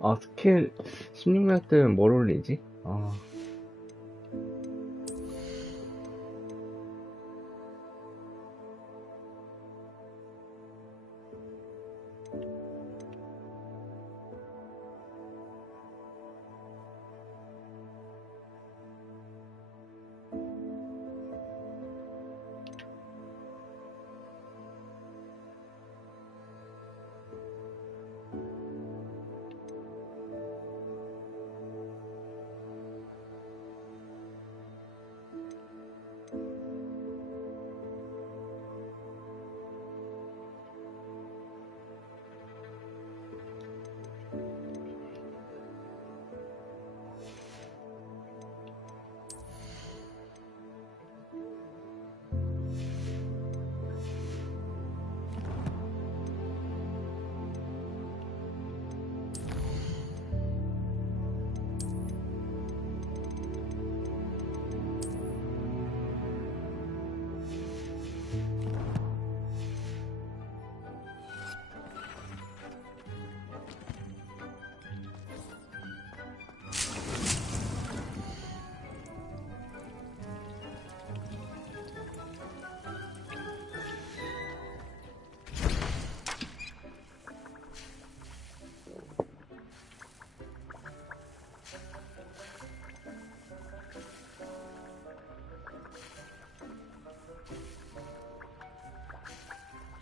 아, 스킬 16렙 때면 뭘 올리지? 아.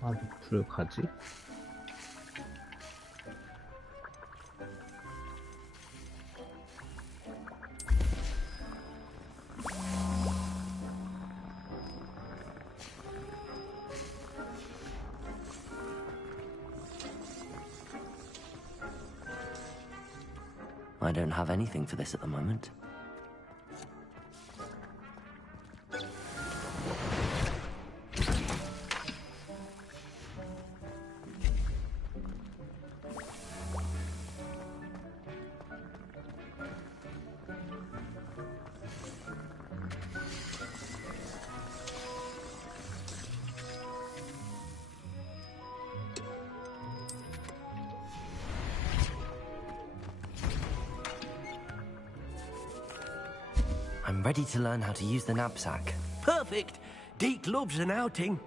아직 불 가지? I don't have anything for this at the moment. I'm ready to learn how to use the knapsack. Perfect. Deke loves an outing.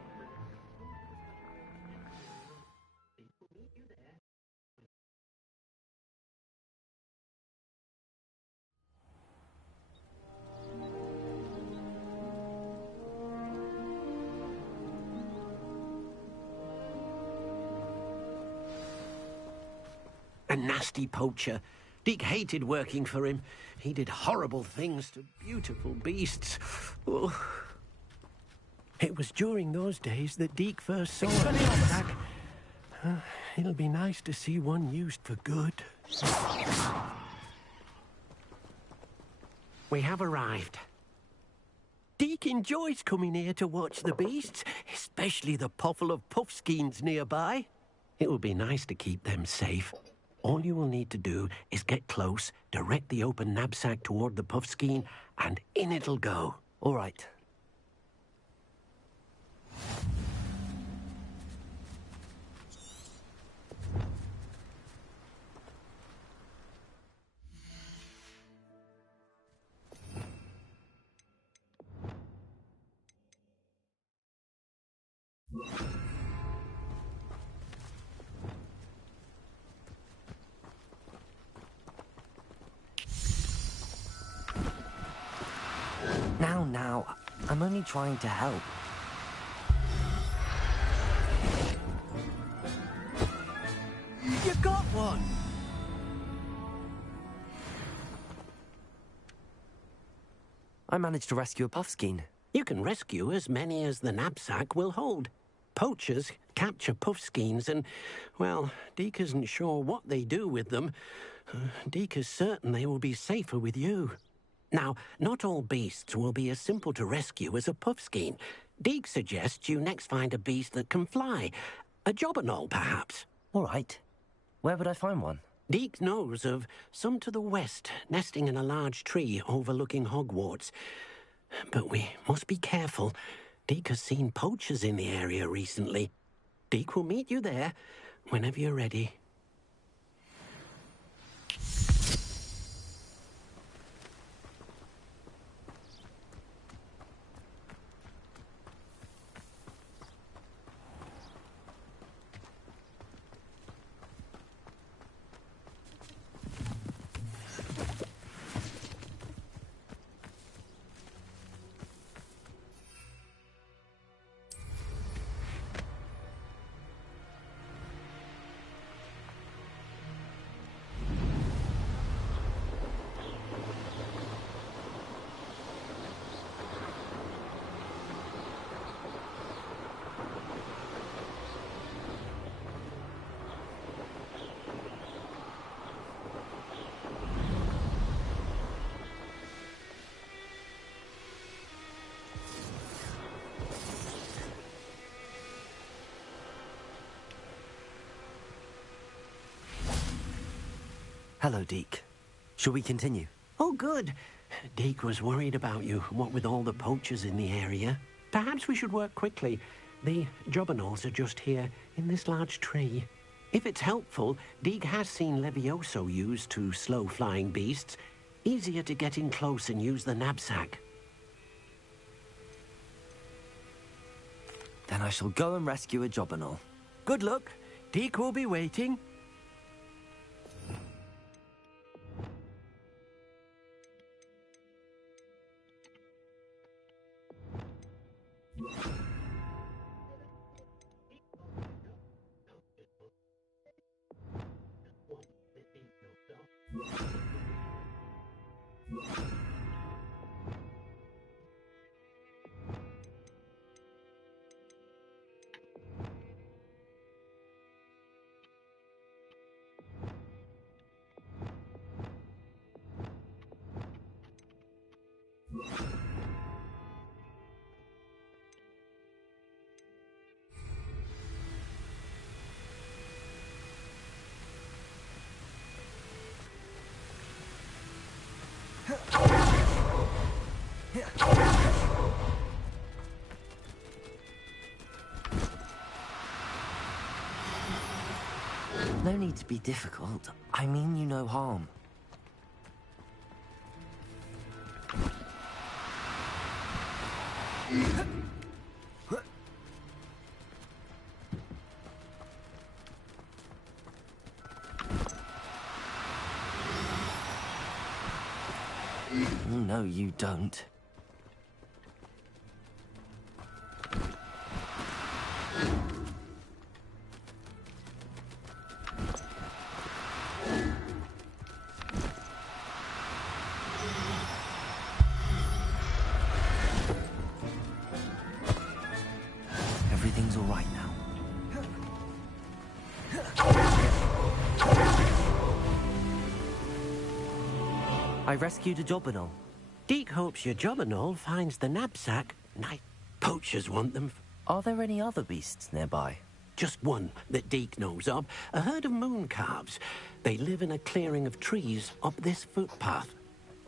A nasty poacher. Deke hated working for him. He did horrible things to beautiful beasts. Oh. It was during those days that Deke first saw a knapsack. It'll be nice to see one used for good. We have arrived. Deke enjoys coming here to watch the beasts, especially the puffle of puffskeins nearby. It will be nice to keep them safe. All you will need to do is get close, direct the open knapsack toward the puffskein, and in it'll go. All right. Now, I'm only trying to help. You got one! I managed to rescue a puffskein. You can rescue as many as the knapsack will hold. Poachers capture puffskeins and, well, Deke isn't sure what they do with them. Deke is certain they will be safer with you. Now, not all beasts will be as simple to rescue as a puffskein. Deke suggests you next find a beast that can fly. A jobberknoll, perhaps. All right. Where would I find one? Deke knows of some to the west, nesting in a large tree overlooking Hogwarts. But we must be careful. Deke has seen poachers in the area recently. Deke will meet you there whenever you're ready. Hello, Deke. Shall we continue? Oh, good. Deke was worried about you, what with all the poachers in the area. Perhaps we should work quickly. The jobberknolls are just here, in this large tree. If it's helpful, Deke has seen Levioso used to slow flying beasts. Easier to get in close and use the knapsack. Then I shall go and rescue a jobberknoll. Good luck. Deke will be waiting. No need to be difficult. I mean you no harm. No, you don't. Everything's all right now. I rescued a Jobberknoll. Deke hopes your Jobberknoll finds the knapsack. Night poachers want them. Are there any other beasts nearby? Just one that Deke knows of. A herd of moon calves. They live in a clearing of trees up this footpath.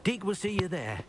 Deke will see you there.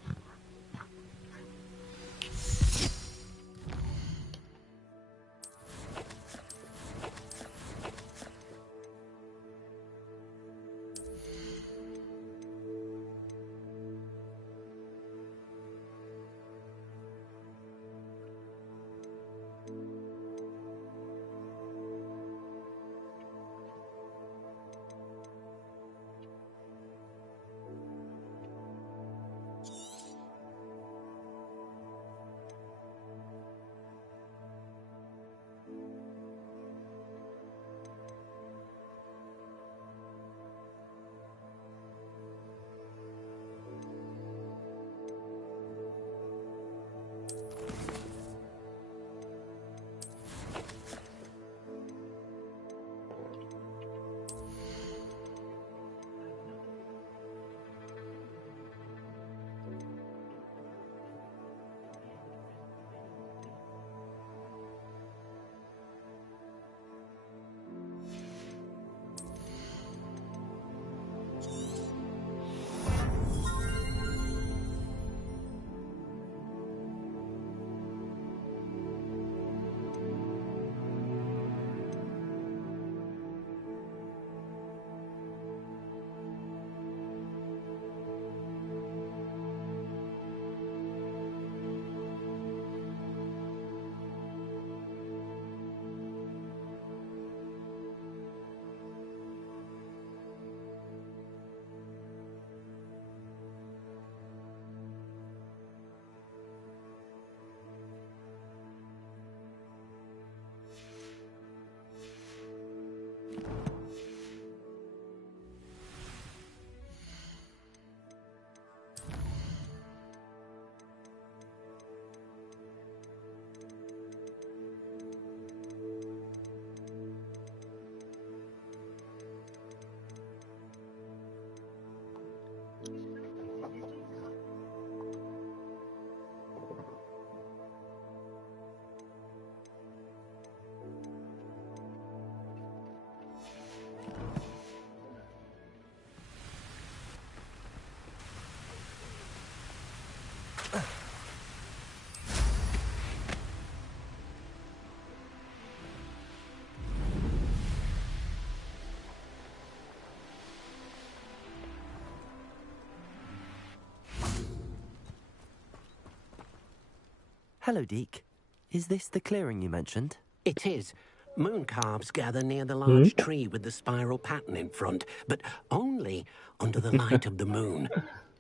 Hello, Deke. Is this the clearing you mentioned? It is. Moon calves gather near the large tree with the spiral pattern in front, but only under the light of the moon.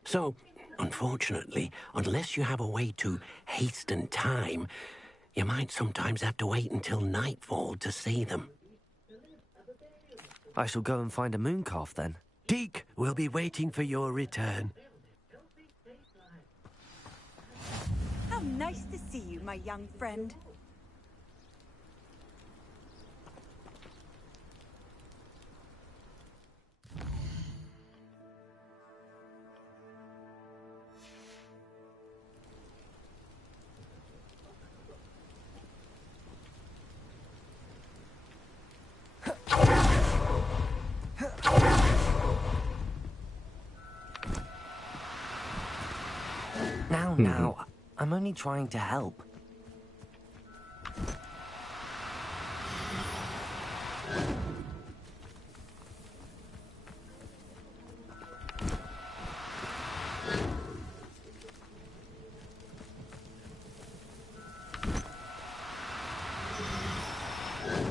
So, unfortunately, unless you have a way to hasten time, you might sometimes have to wait until nightfall to see them. I shall go and find a moon calf then. Deke will be waiting for your return. How nice to see you, my young friend. Now, I'm only trying to help.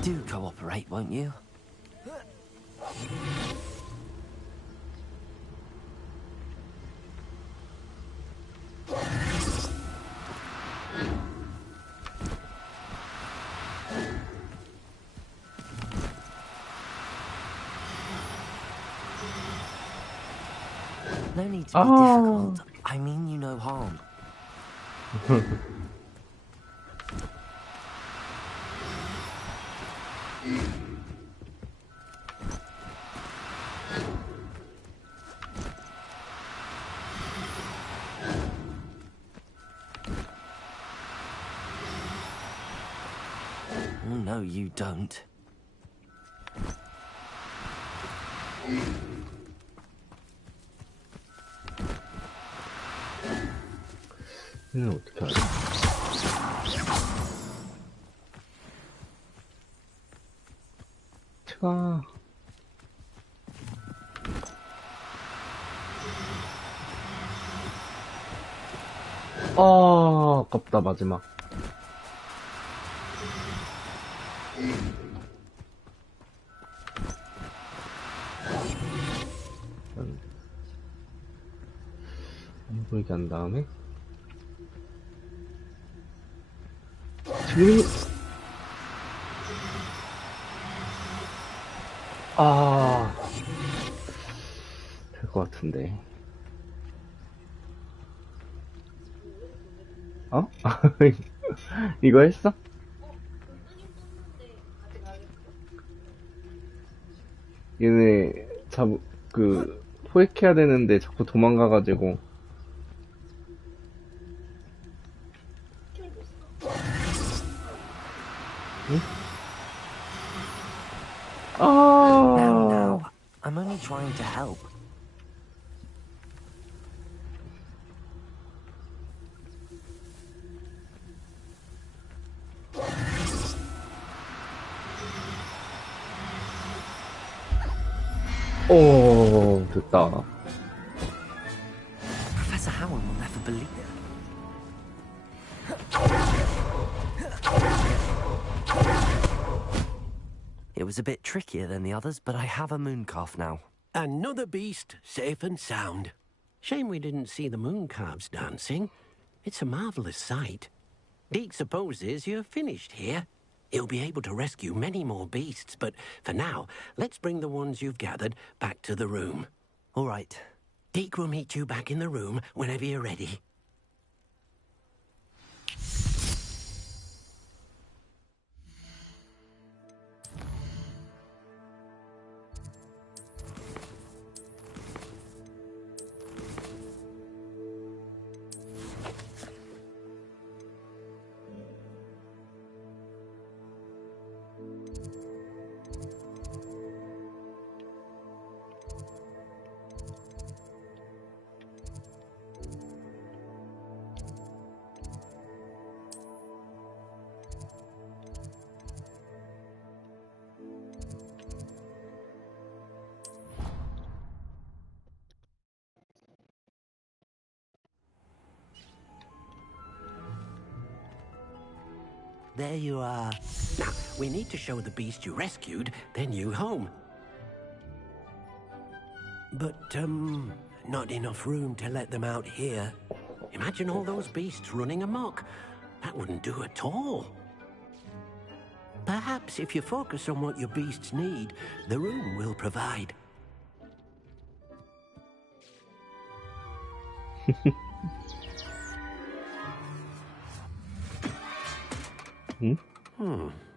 Do cooperate, won't you? No need to be difficult. I mean you no harm. Oh, no, you don't. 이거 어떻게 하지? 차. 아깝다, 마지막. 안 보이게 한 다음에. 지금, 될 것 같은데. 어? 이거 했어? 얘네 포획해야 되는데 자꾸 도망가가지고. 응? Now, I'm only trying to help. 오, 됐다. Professor Howard will never believe it. It was a bit trickier than the others, but I have a mooncalf now. Another beast, safe and sound. Shame we didn't see the mooncalves dancing. It's a marvelous sight. Deke supposes you're finished here. He'll be able to rescue many more beasts, but for now, let's bring the ones you've gathered back to the room. All right. Deke will meet you back in the room whenever you're ready. There you are. Now, we need to show the beast you rescued their new home. But, not enough room to let them out here. Imagine all those beasts running amok. That wouldn't do at all. Perhaps if you focus on what your beasts need, the room will provide.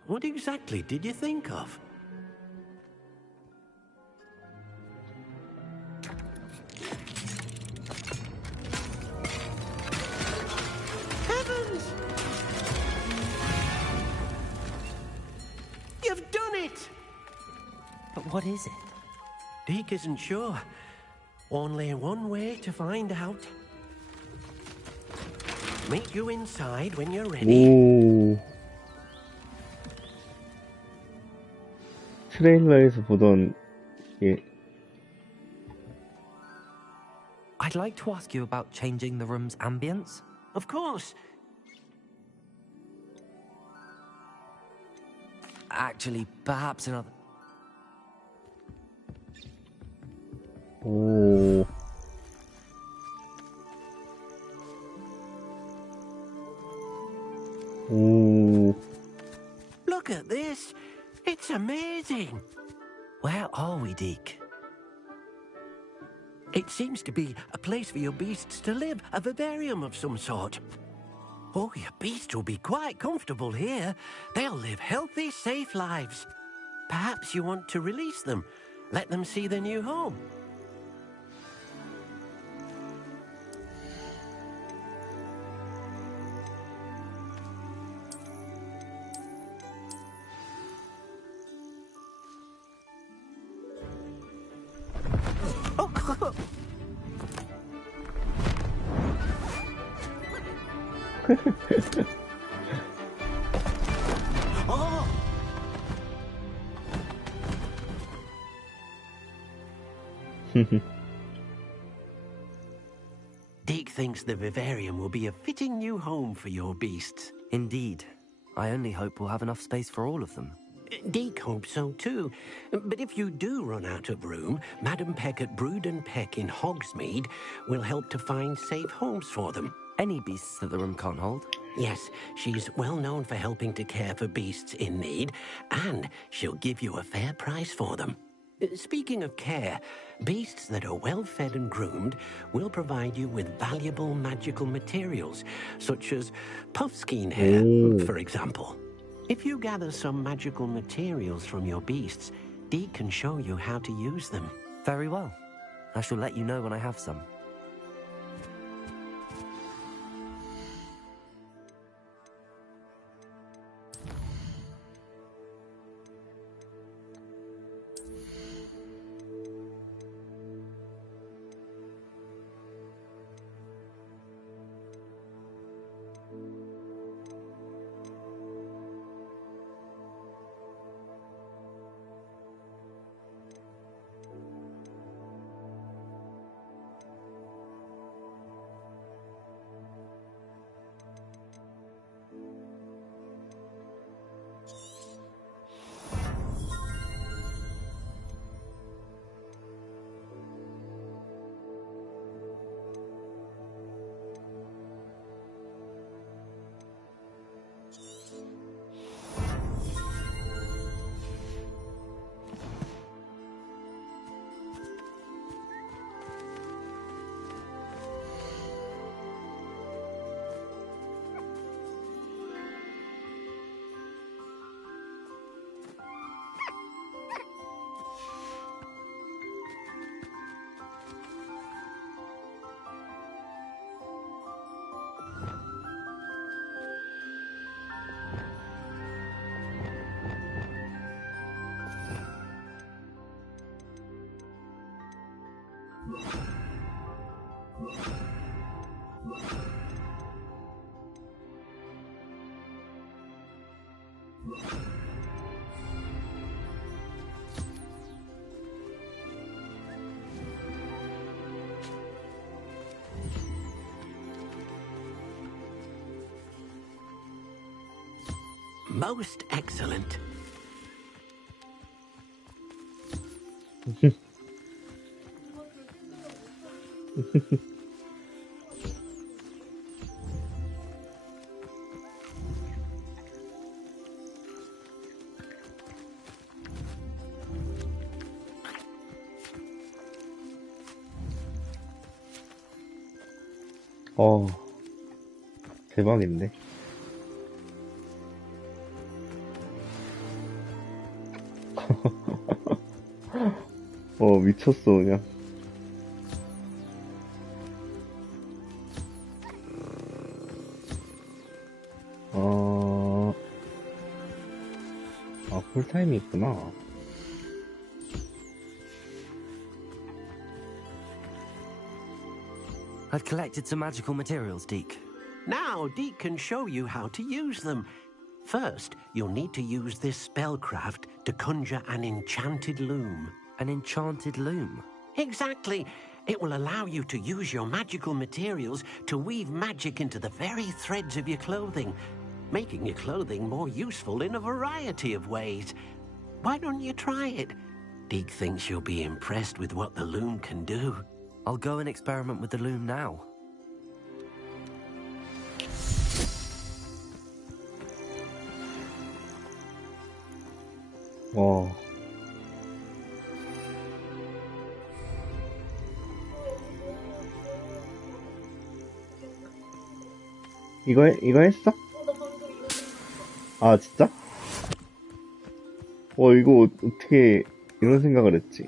What exactly did you think of? Heavens! You've done it! But what is it? Deke isn't sure. Only one way to find out. Meet you inside when you're ready. 오. 트레일러에서 보던 예. I'd like to ask you about changing the room's ambience. Of course. Actually, perhaps another... 오. 오. Look at this. It's amazing. Where are we, Deke? It seems to be a place for your beasts to live, a vivarium of some sort. Oh, your beasts will be quite comfortable here. They'll live healthy, safe lives. Perhaps you want to release them. Let them see their new home. Deke thinks the vivarium will be a fitting new home for your beasts. Indeed. I only hope we'll have enough space for all of them. Deke hopes so too. But if you do run out of room, Madam Peck at Brood and Peck in Hogsmeade will help to find safe homes for them. Any beasts that the room can't hold? Yes, she's well known for helping to care for beasts in need, and she'll give you a fair price for them. Speaking of care, beasts that are well fed and groomed will provide you with valuable magical materials, such as puffskein hair, for example. If you gather some magical materials from your beasts, Deke can show you how to use them. Very well. I shall let you know when I have some. Most excellent. 대박인데. 미쳤어, 그냥. 쿨타임이 있구나. I've collected some magical materials, Deke. Now, Deke can show you how to use them. First, you'll need to use this spellcraft to conjure an enchanted loom. An enchanted loom? Exactly. It will allow you to use your magical materials to weave magic into the very threads of your clothing. making your clothing more useful in a variety of ways. Why don't you try it? Deke thinks you'll be impressed with what the loom can do. I'll go and experiment with the loom now. 와. 이거 했어? 아, 진짜? 이거 어떻게 이런 생각을 했지?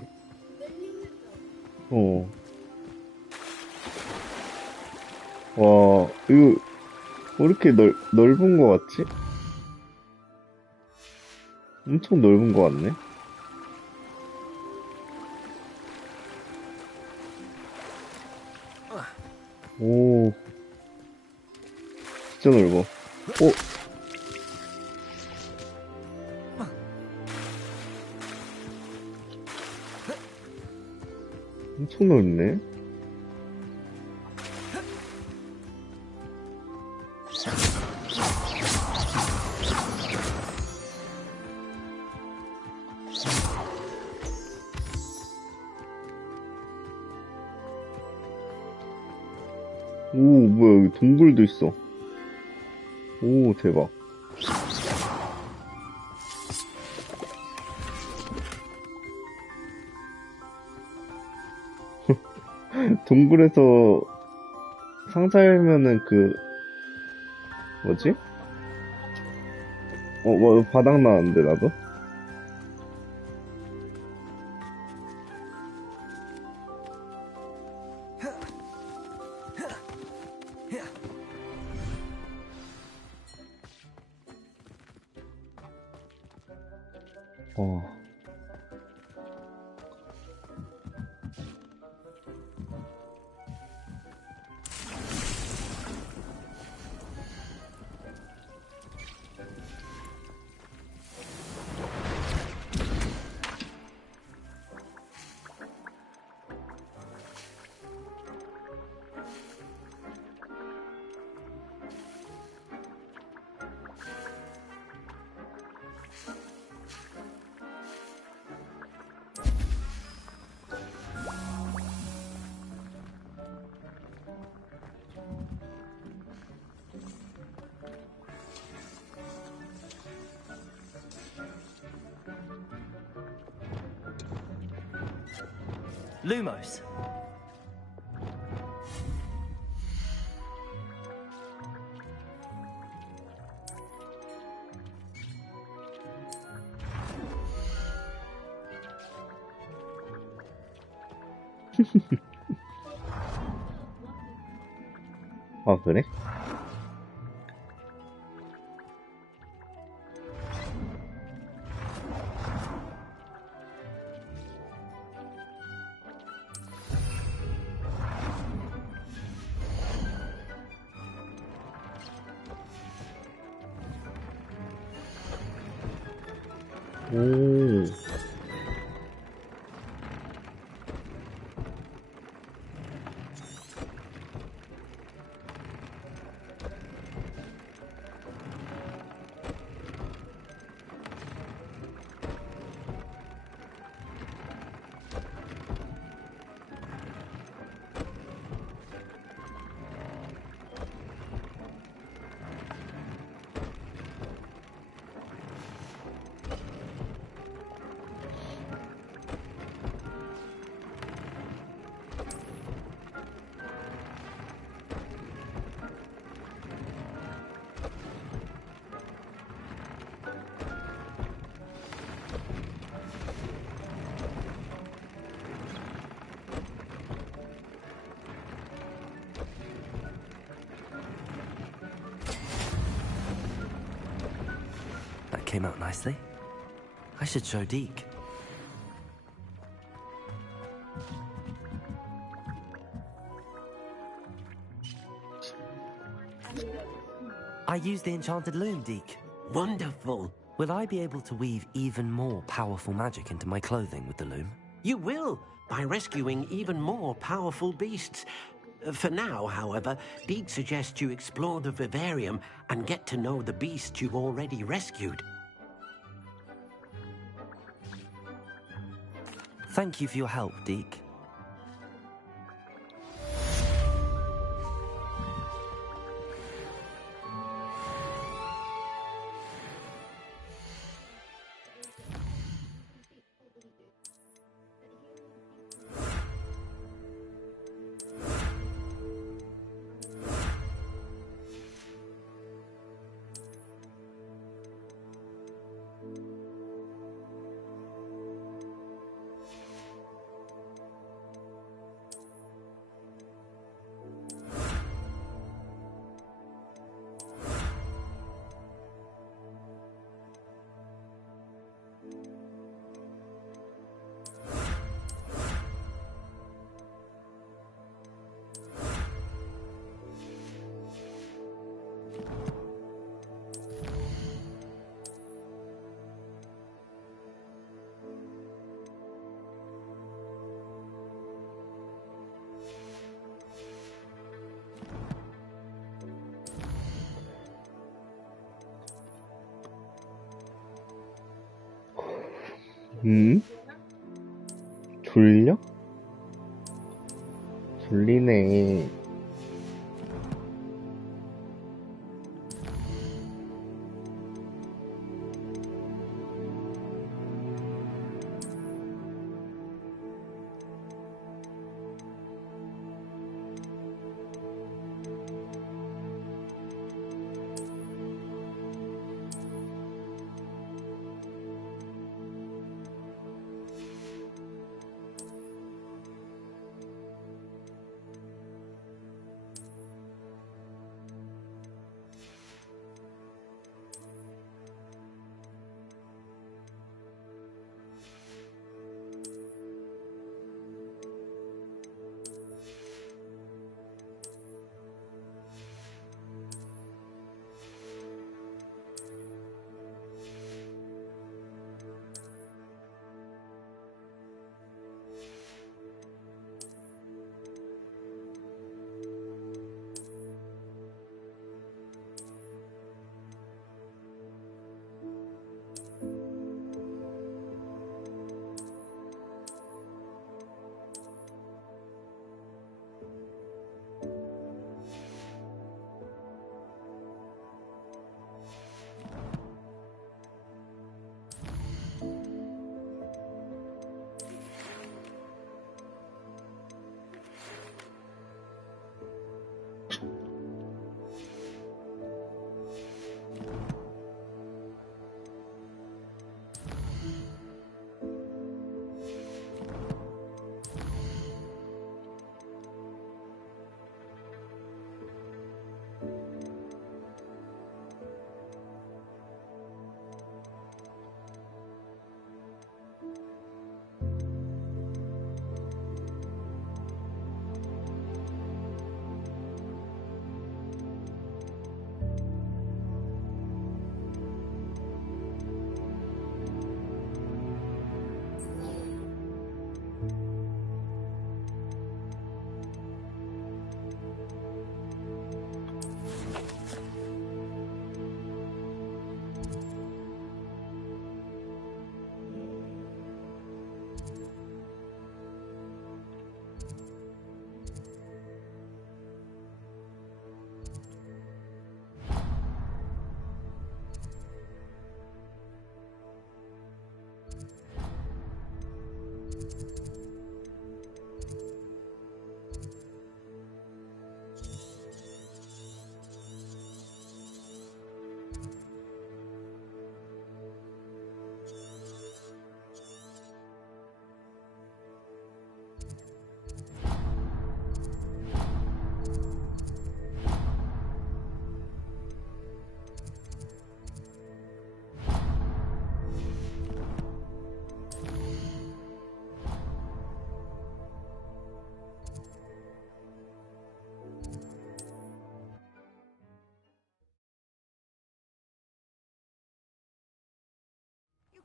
와, 이거 왜 이렇게 넓은 거 같지? 엄청 넓은 거 같네? 오, 진짜 넓어. 엄청 넓네. 오, 뭐야, 여기 동굴도 있어. 오, 대박. 동굴에서 상자 열면은 뭐지? 뭐, 바닥 나왔는데, 나도? Lumos. 아, 그래? 오. That came out nicely. I should show Deke. I used the enchanted loom, Deke. Wonderful. Will I be able to weave even more powerful magic into my clothing with the loom? You will, by rescuing even more powerful beasts. For now, however, Deke suggests you explore the vivarium and get to know the beast you've already rescued. Thank you for your help, Deke. 졸려? 졸리네.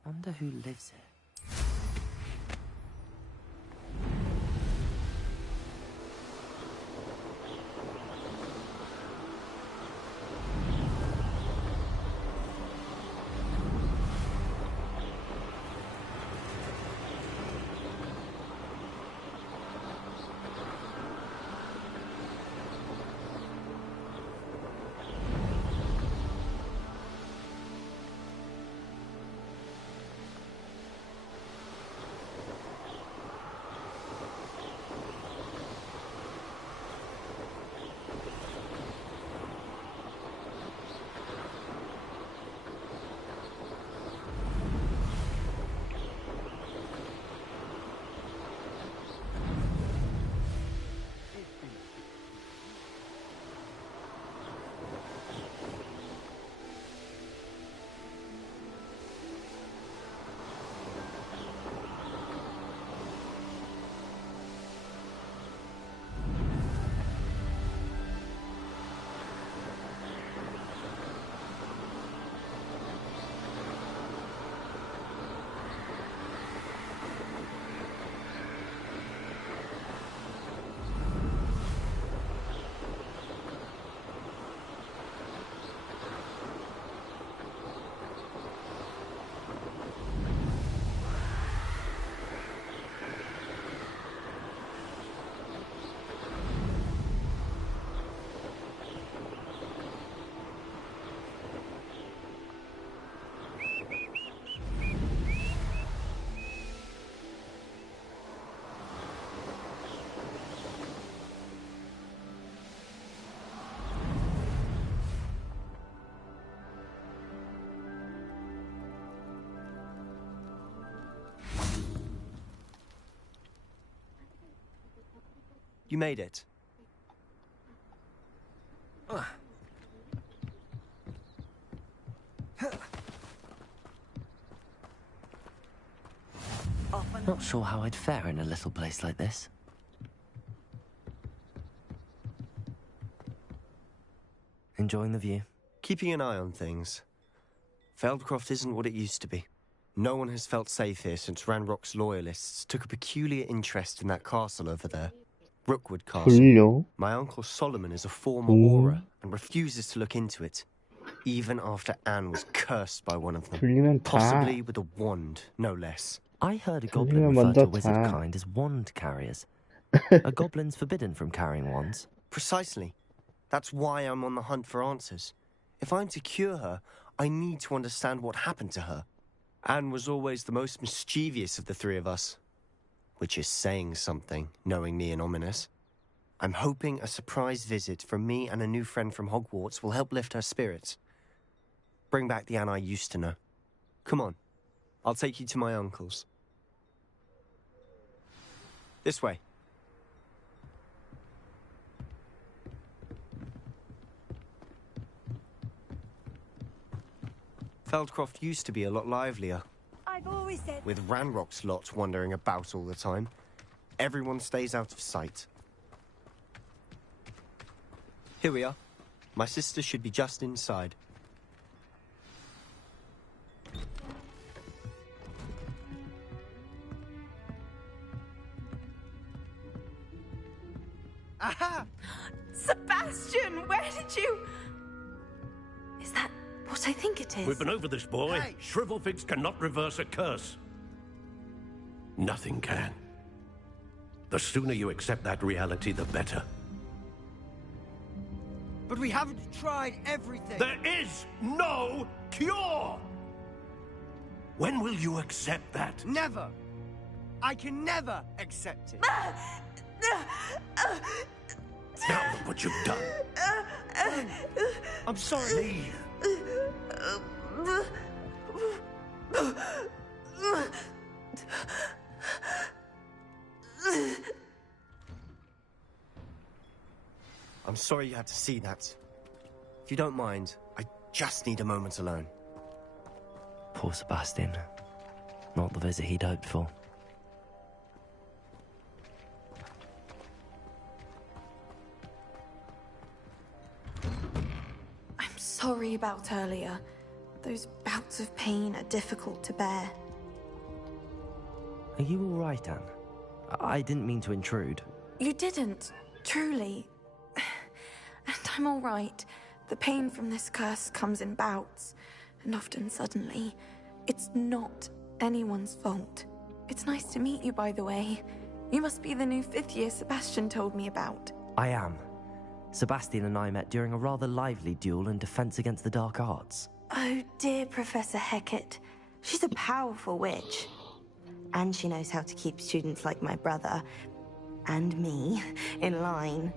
Wonder who lives here. You made it. Not sure how I'd fare in a little place like this. Enjoying the view? Keeping an eye on things. Feldcroft isn't what it used to be. No one has felt safe here since Ranrock's loyalists took a peculiar interest in that castle over there. Rookwood Castle. Hello. My uncle Solomon is a former aura and refuses to look into it, even after Anne was cursed by one of them. Possibly with a wand, no less. I heard a goblin refer to wizard kind as wand carriers. Are goblins forbidden from carrying wands? Precisely. That's why I'm on the hunt for answers. If I'm to cure her, I need to understand what happened to her. Anne was always the most mischievous of the three of us. Which is saying something, knowing me and ominous. I'm hoping a surprise visit from me and a new friend from Hogwarts will help lift her spirits. Bring back the Anne I used to know. Come on. I'll take you to my uncle's. This way. Feldcroft used to be a lot livelier. I've always said... With Ranrock's lot wandering about all the time. Everyone stays out of sight. Here we are. My sister should be just inside. Aha! Sebastian, where did you... Is that what I think it is? We've been over this, boy. Hey. Shrivelfigs cannot reverse a curse. Nothing can. The sooner you accept that reality, the better. But we haven't tried everything. There is no cure! When will you accept that? Never. I can never accept it. Now look what you've done. I'm sorry. Leave. I'm sorry you had to see that. If you don't mind, I just need a moment alone. Poor Sebastian. Not the visit he'd hoped for. I'm sorry about earlier. Those bouts of pain are difficult to bear. Are you all right, Anne? I didn't mean to intrude. You didn't, truly. And I'm all right. The pain from this curse comes in bouts, and often suddenly. It's not anyone's fault. It's nice to meet you, by the way. You must be the new 5th year Sebastian told me about. I am. Sebastian and I met during a rather lively duel in defense against the dark arts. Oh dear, Professor Hecat. She's a powerful witch. And she knows how to keep students like my brother, and me, in line.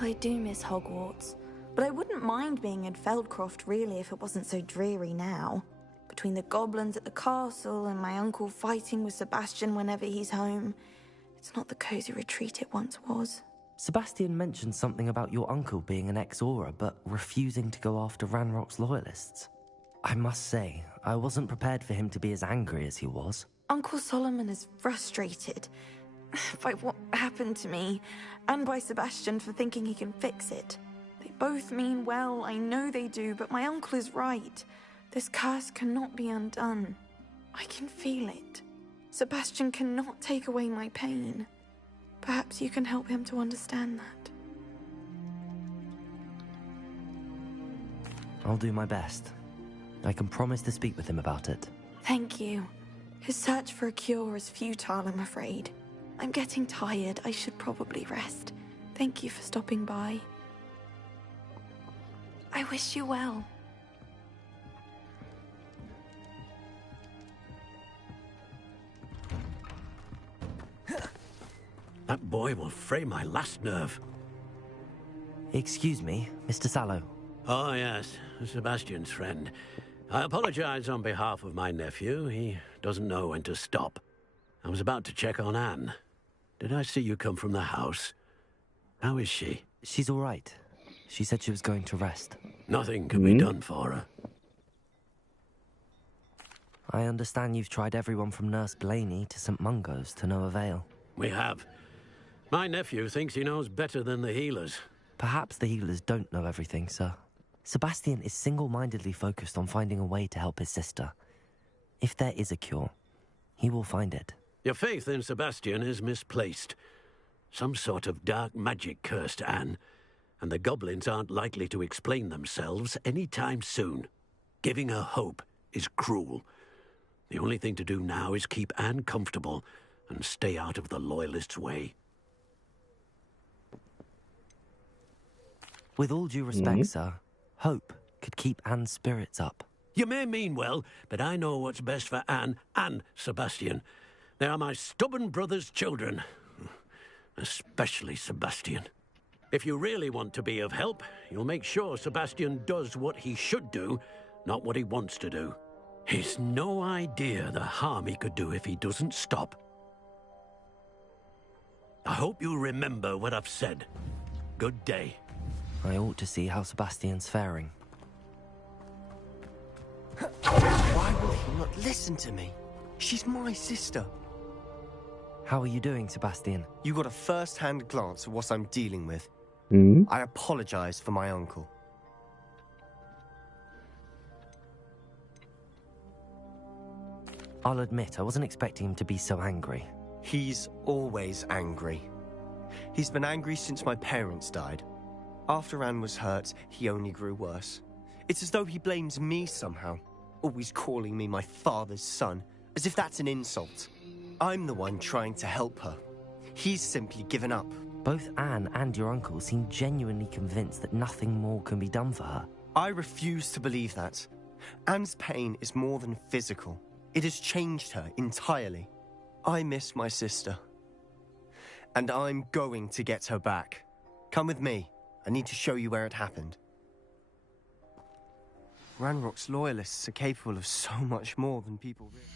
I do miss Hogwarts, but I wouldn't mind being in Feldcroft, really, if it wasn't so dreary now. Between the goblins at the castle and my uncle fighting with Sebastian whenever he's home, it's not the cozy retreat it once was. Sebastian mentioned something about your uncle being an ex-Aura, but refusing to go after Ranrock's loyalists. I must say, I wasn't prepared for him to be as angry as he was. Uncle Solomon is frustrated by what happened to me, and by Sebastian for thinking he can fix it. They both mean well, I know they do, but my uncle is right. This curse cannot be undone. I can feel it. Sebastian cannot take away my pain. Perhaps you can help him to understand that. I'll do my best. I can promise to speak with him about it. Thank you. His search for a cure is futile, I'm afraid. I'm getting tired. I should probably rest. Thank you for stopping by. I wish you well. That boy will fray my last nerve. Excuse me, Mr. Sallow. Oh, yes, Sebastian's friend. I apologize on behalf of my nephew. He doesn't know when to stop. I was about to check on Anne. Did I see you come from the house? How is she? She's all right. She said she was going to rest. Nothing can be done for her. I understand you've tried everyone from Nurse Blaney to St. Mungo's to no avail. We have. My nephew thinks he knows better than the healers. Perhaps the healers don't know everything, sir. Sebastian is single-mindedly focused on finding a way to help his sister. If there is a cure, he will find it. Your faith in Sebastian is misplaced. Some sort of dark magic cursed Anne, and the goblins aren't likely to explain themselves any time soon. Giving her hope is cruel. The only thing to do now is keep Anne comfortable and stay out of the Loyalists' way. With all due respect, sir, hope could keep Anne's spirits up. You may mean well, but I know what's best for Anne and Sebastian. They are my stubborn brother's children. Especially Sebastian. If you really want to be of help, you'll make sure Sebastian does what he should do, not what he wants to do. He's no idea the harm he could do if he doesn't stop. I hope you remember what I've said. Good day. I ought to see how Sebastian's faring. Why will he not listen to me? She's my sister. How are you doing, Sebastian? You got a first-hand glance at what I'm dealing with. I apologize for my uncle. I'll admit, I wasn't expecting him to be so angry. He's always angry. He's been angry since my parents died. After Anne was hurt, he only grew worse. It's as though he blames me somehow, always calling me my father's son, as if that's an insult. I'm the one trying to help her. He's simply given up. Both Anne and your uncle seem genuinely convinced that nothing more can be done for her. I refuse to believe that. Anne's pain is more than physical. It has changed her entirely. I miss my sister. And I'm going to get her back. Come with me. I need to show you where it happened. Ranrock's loyalists are capable of so much more than people realize.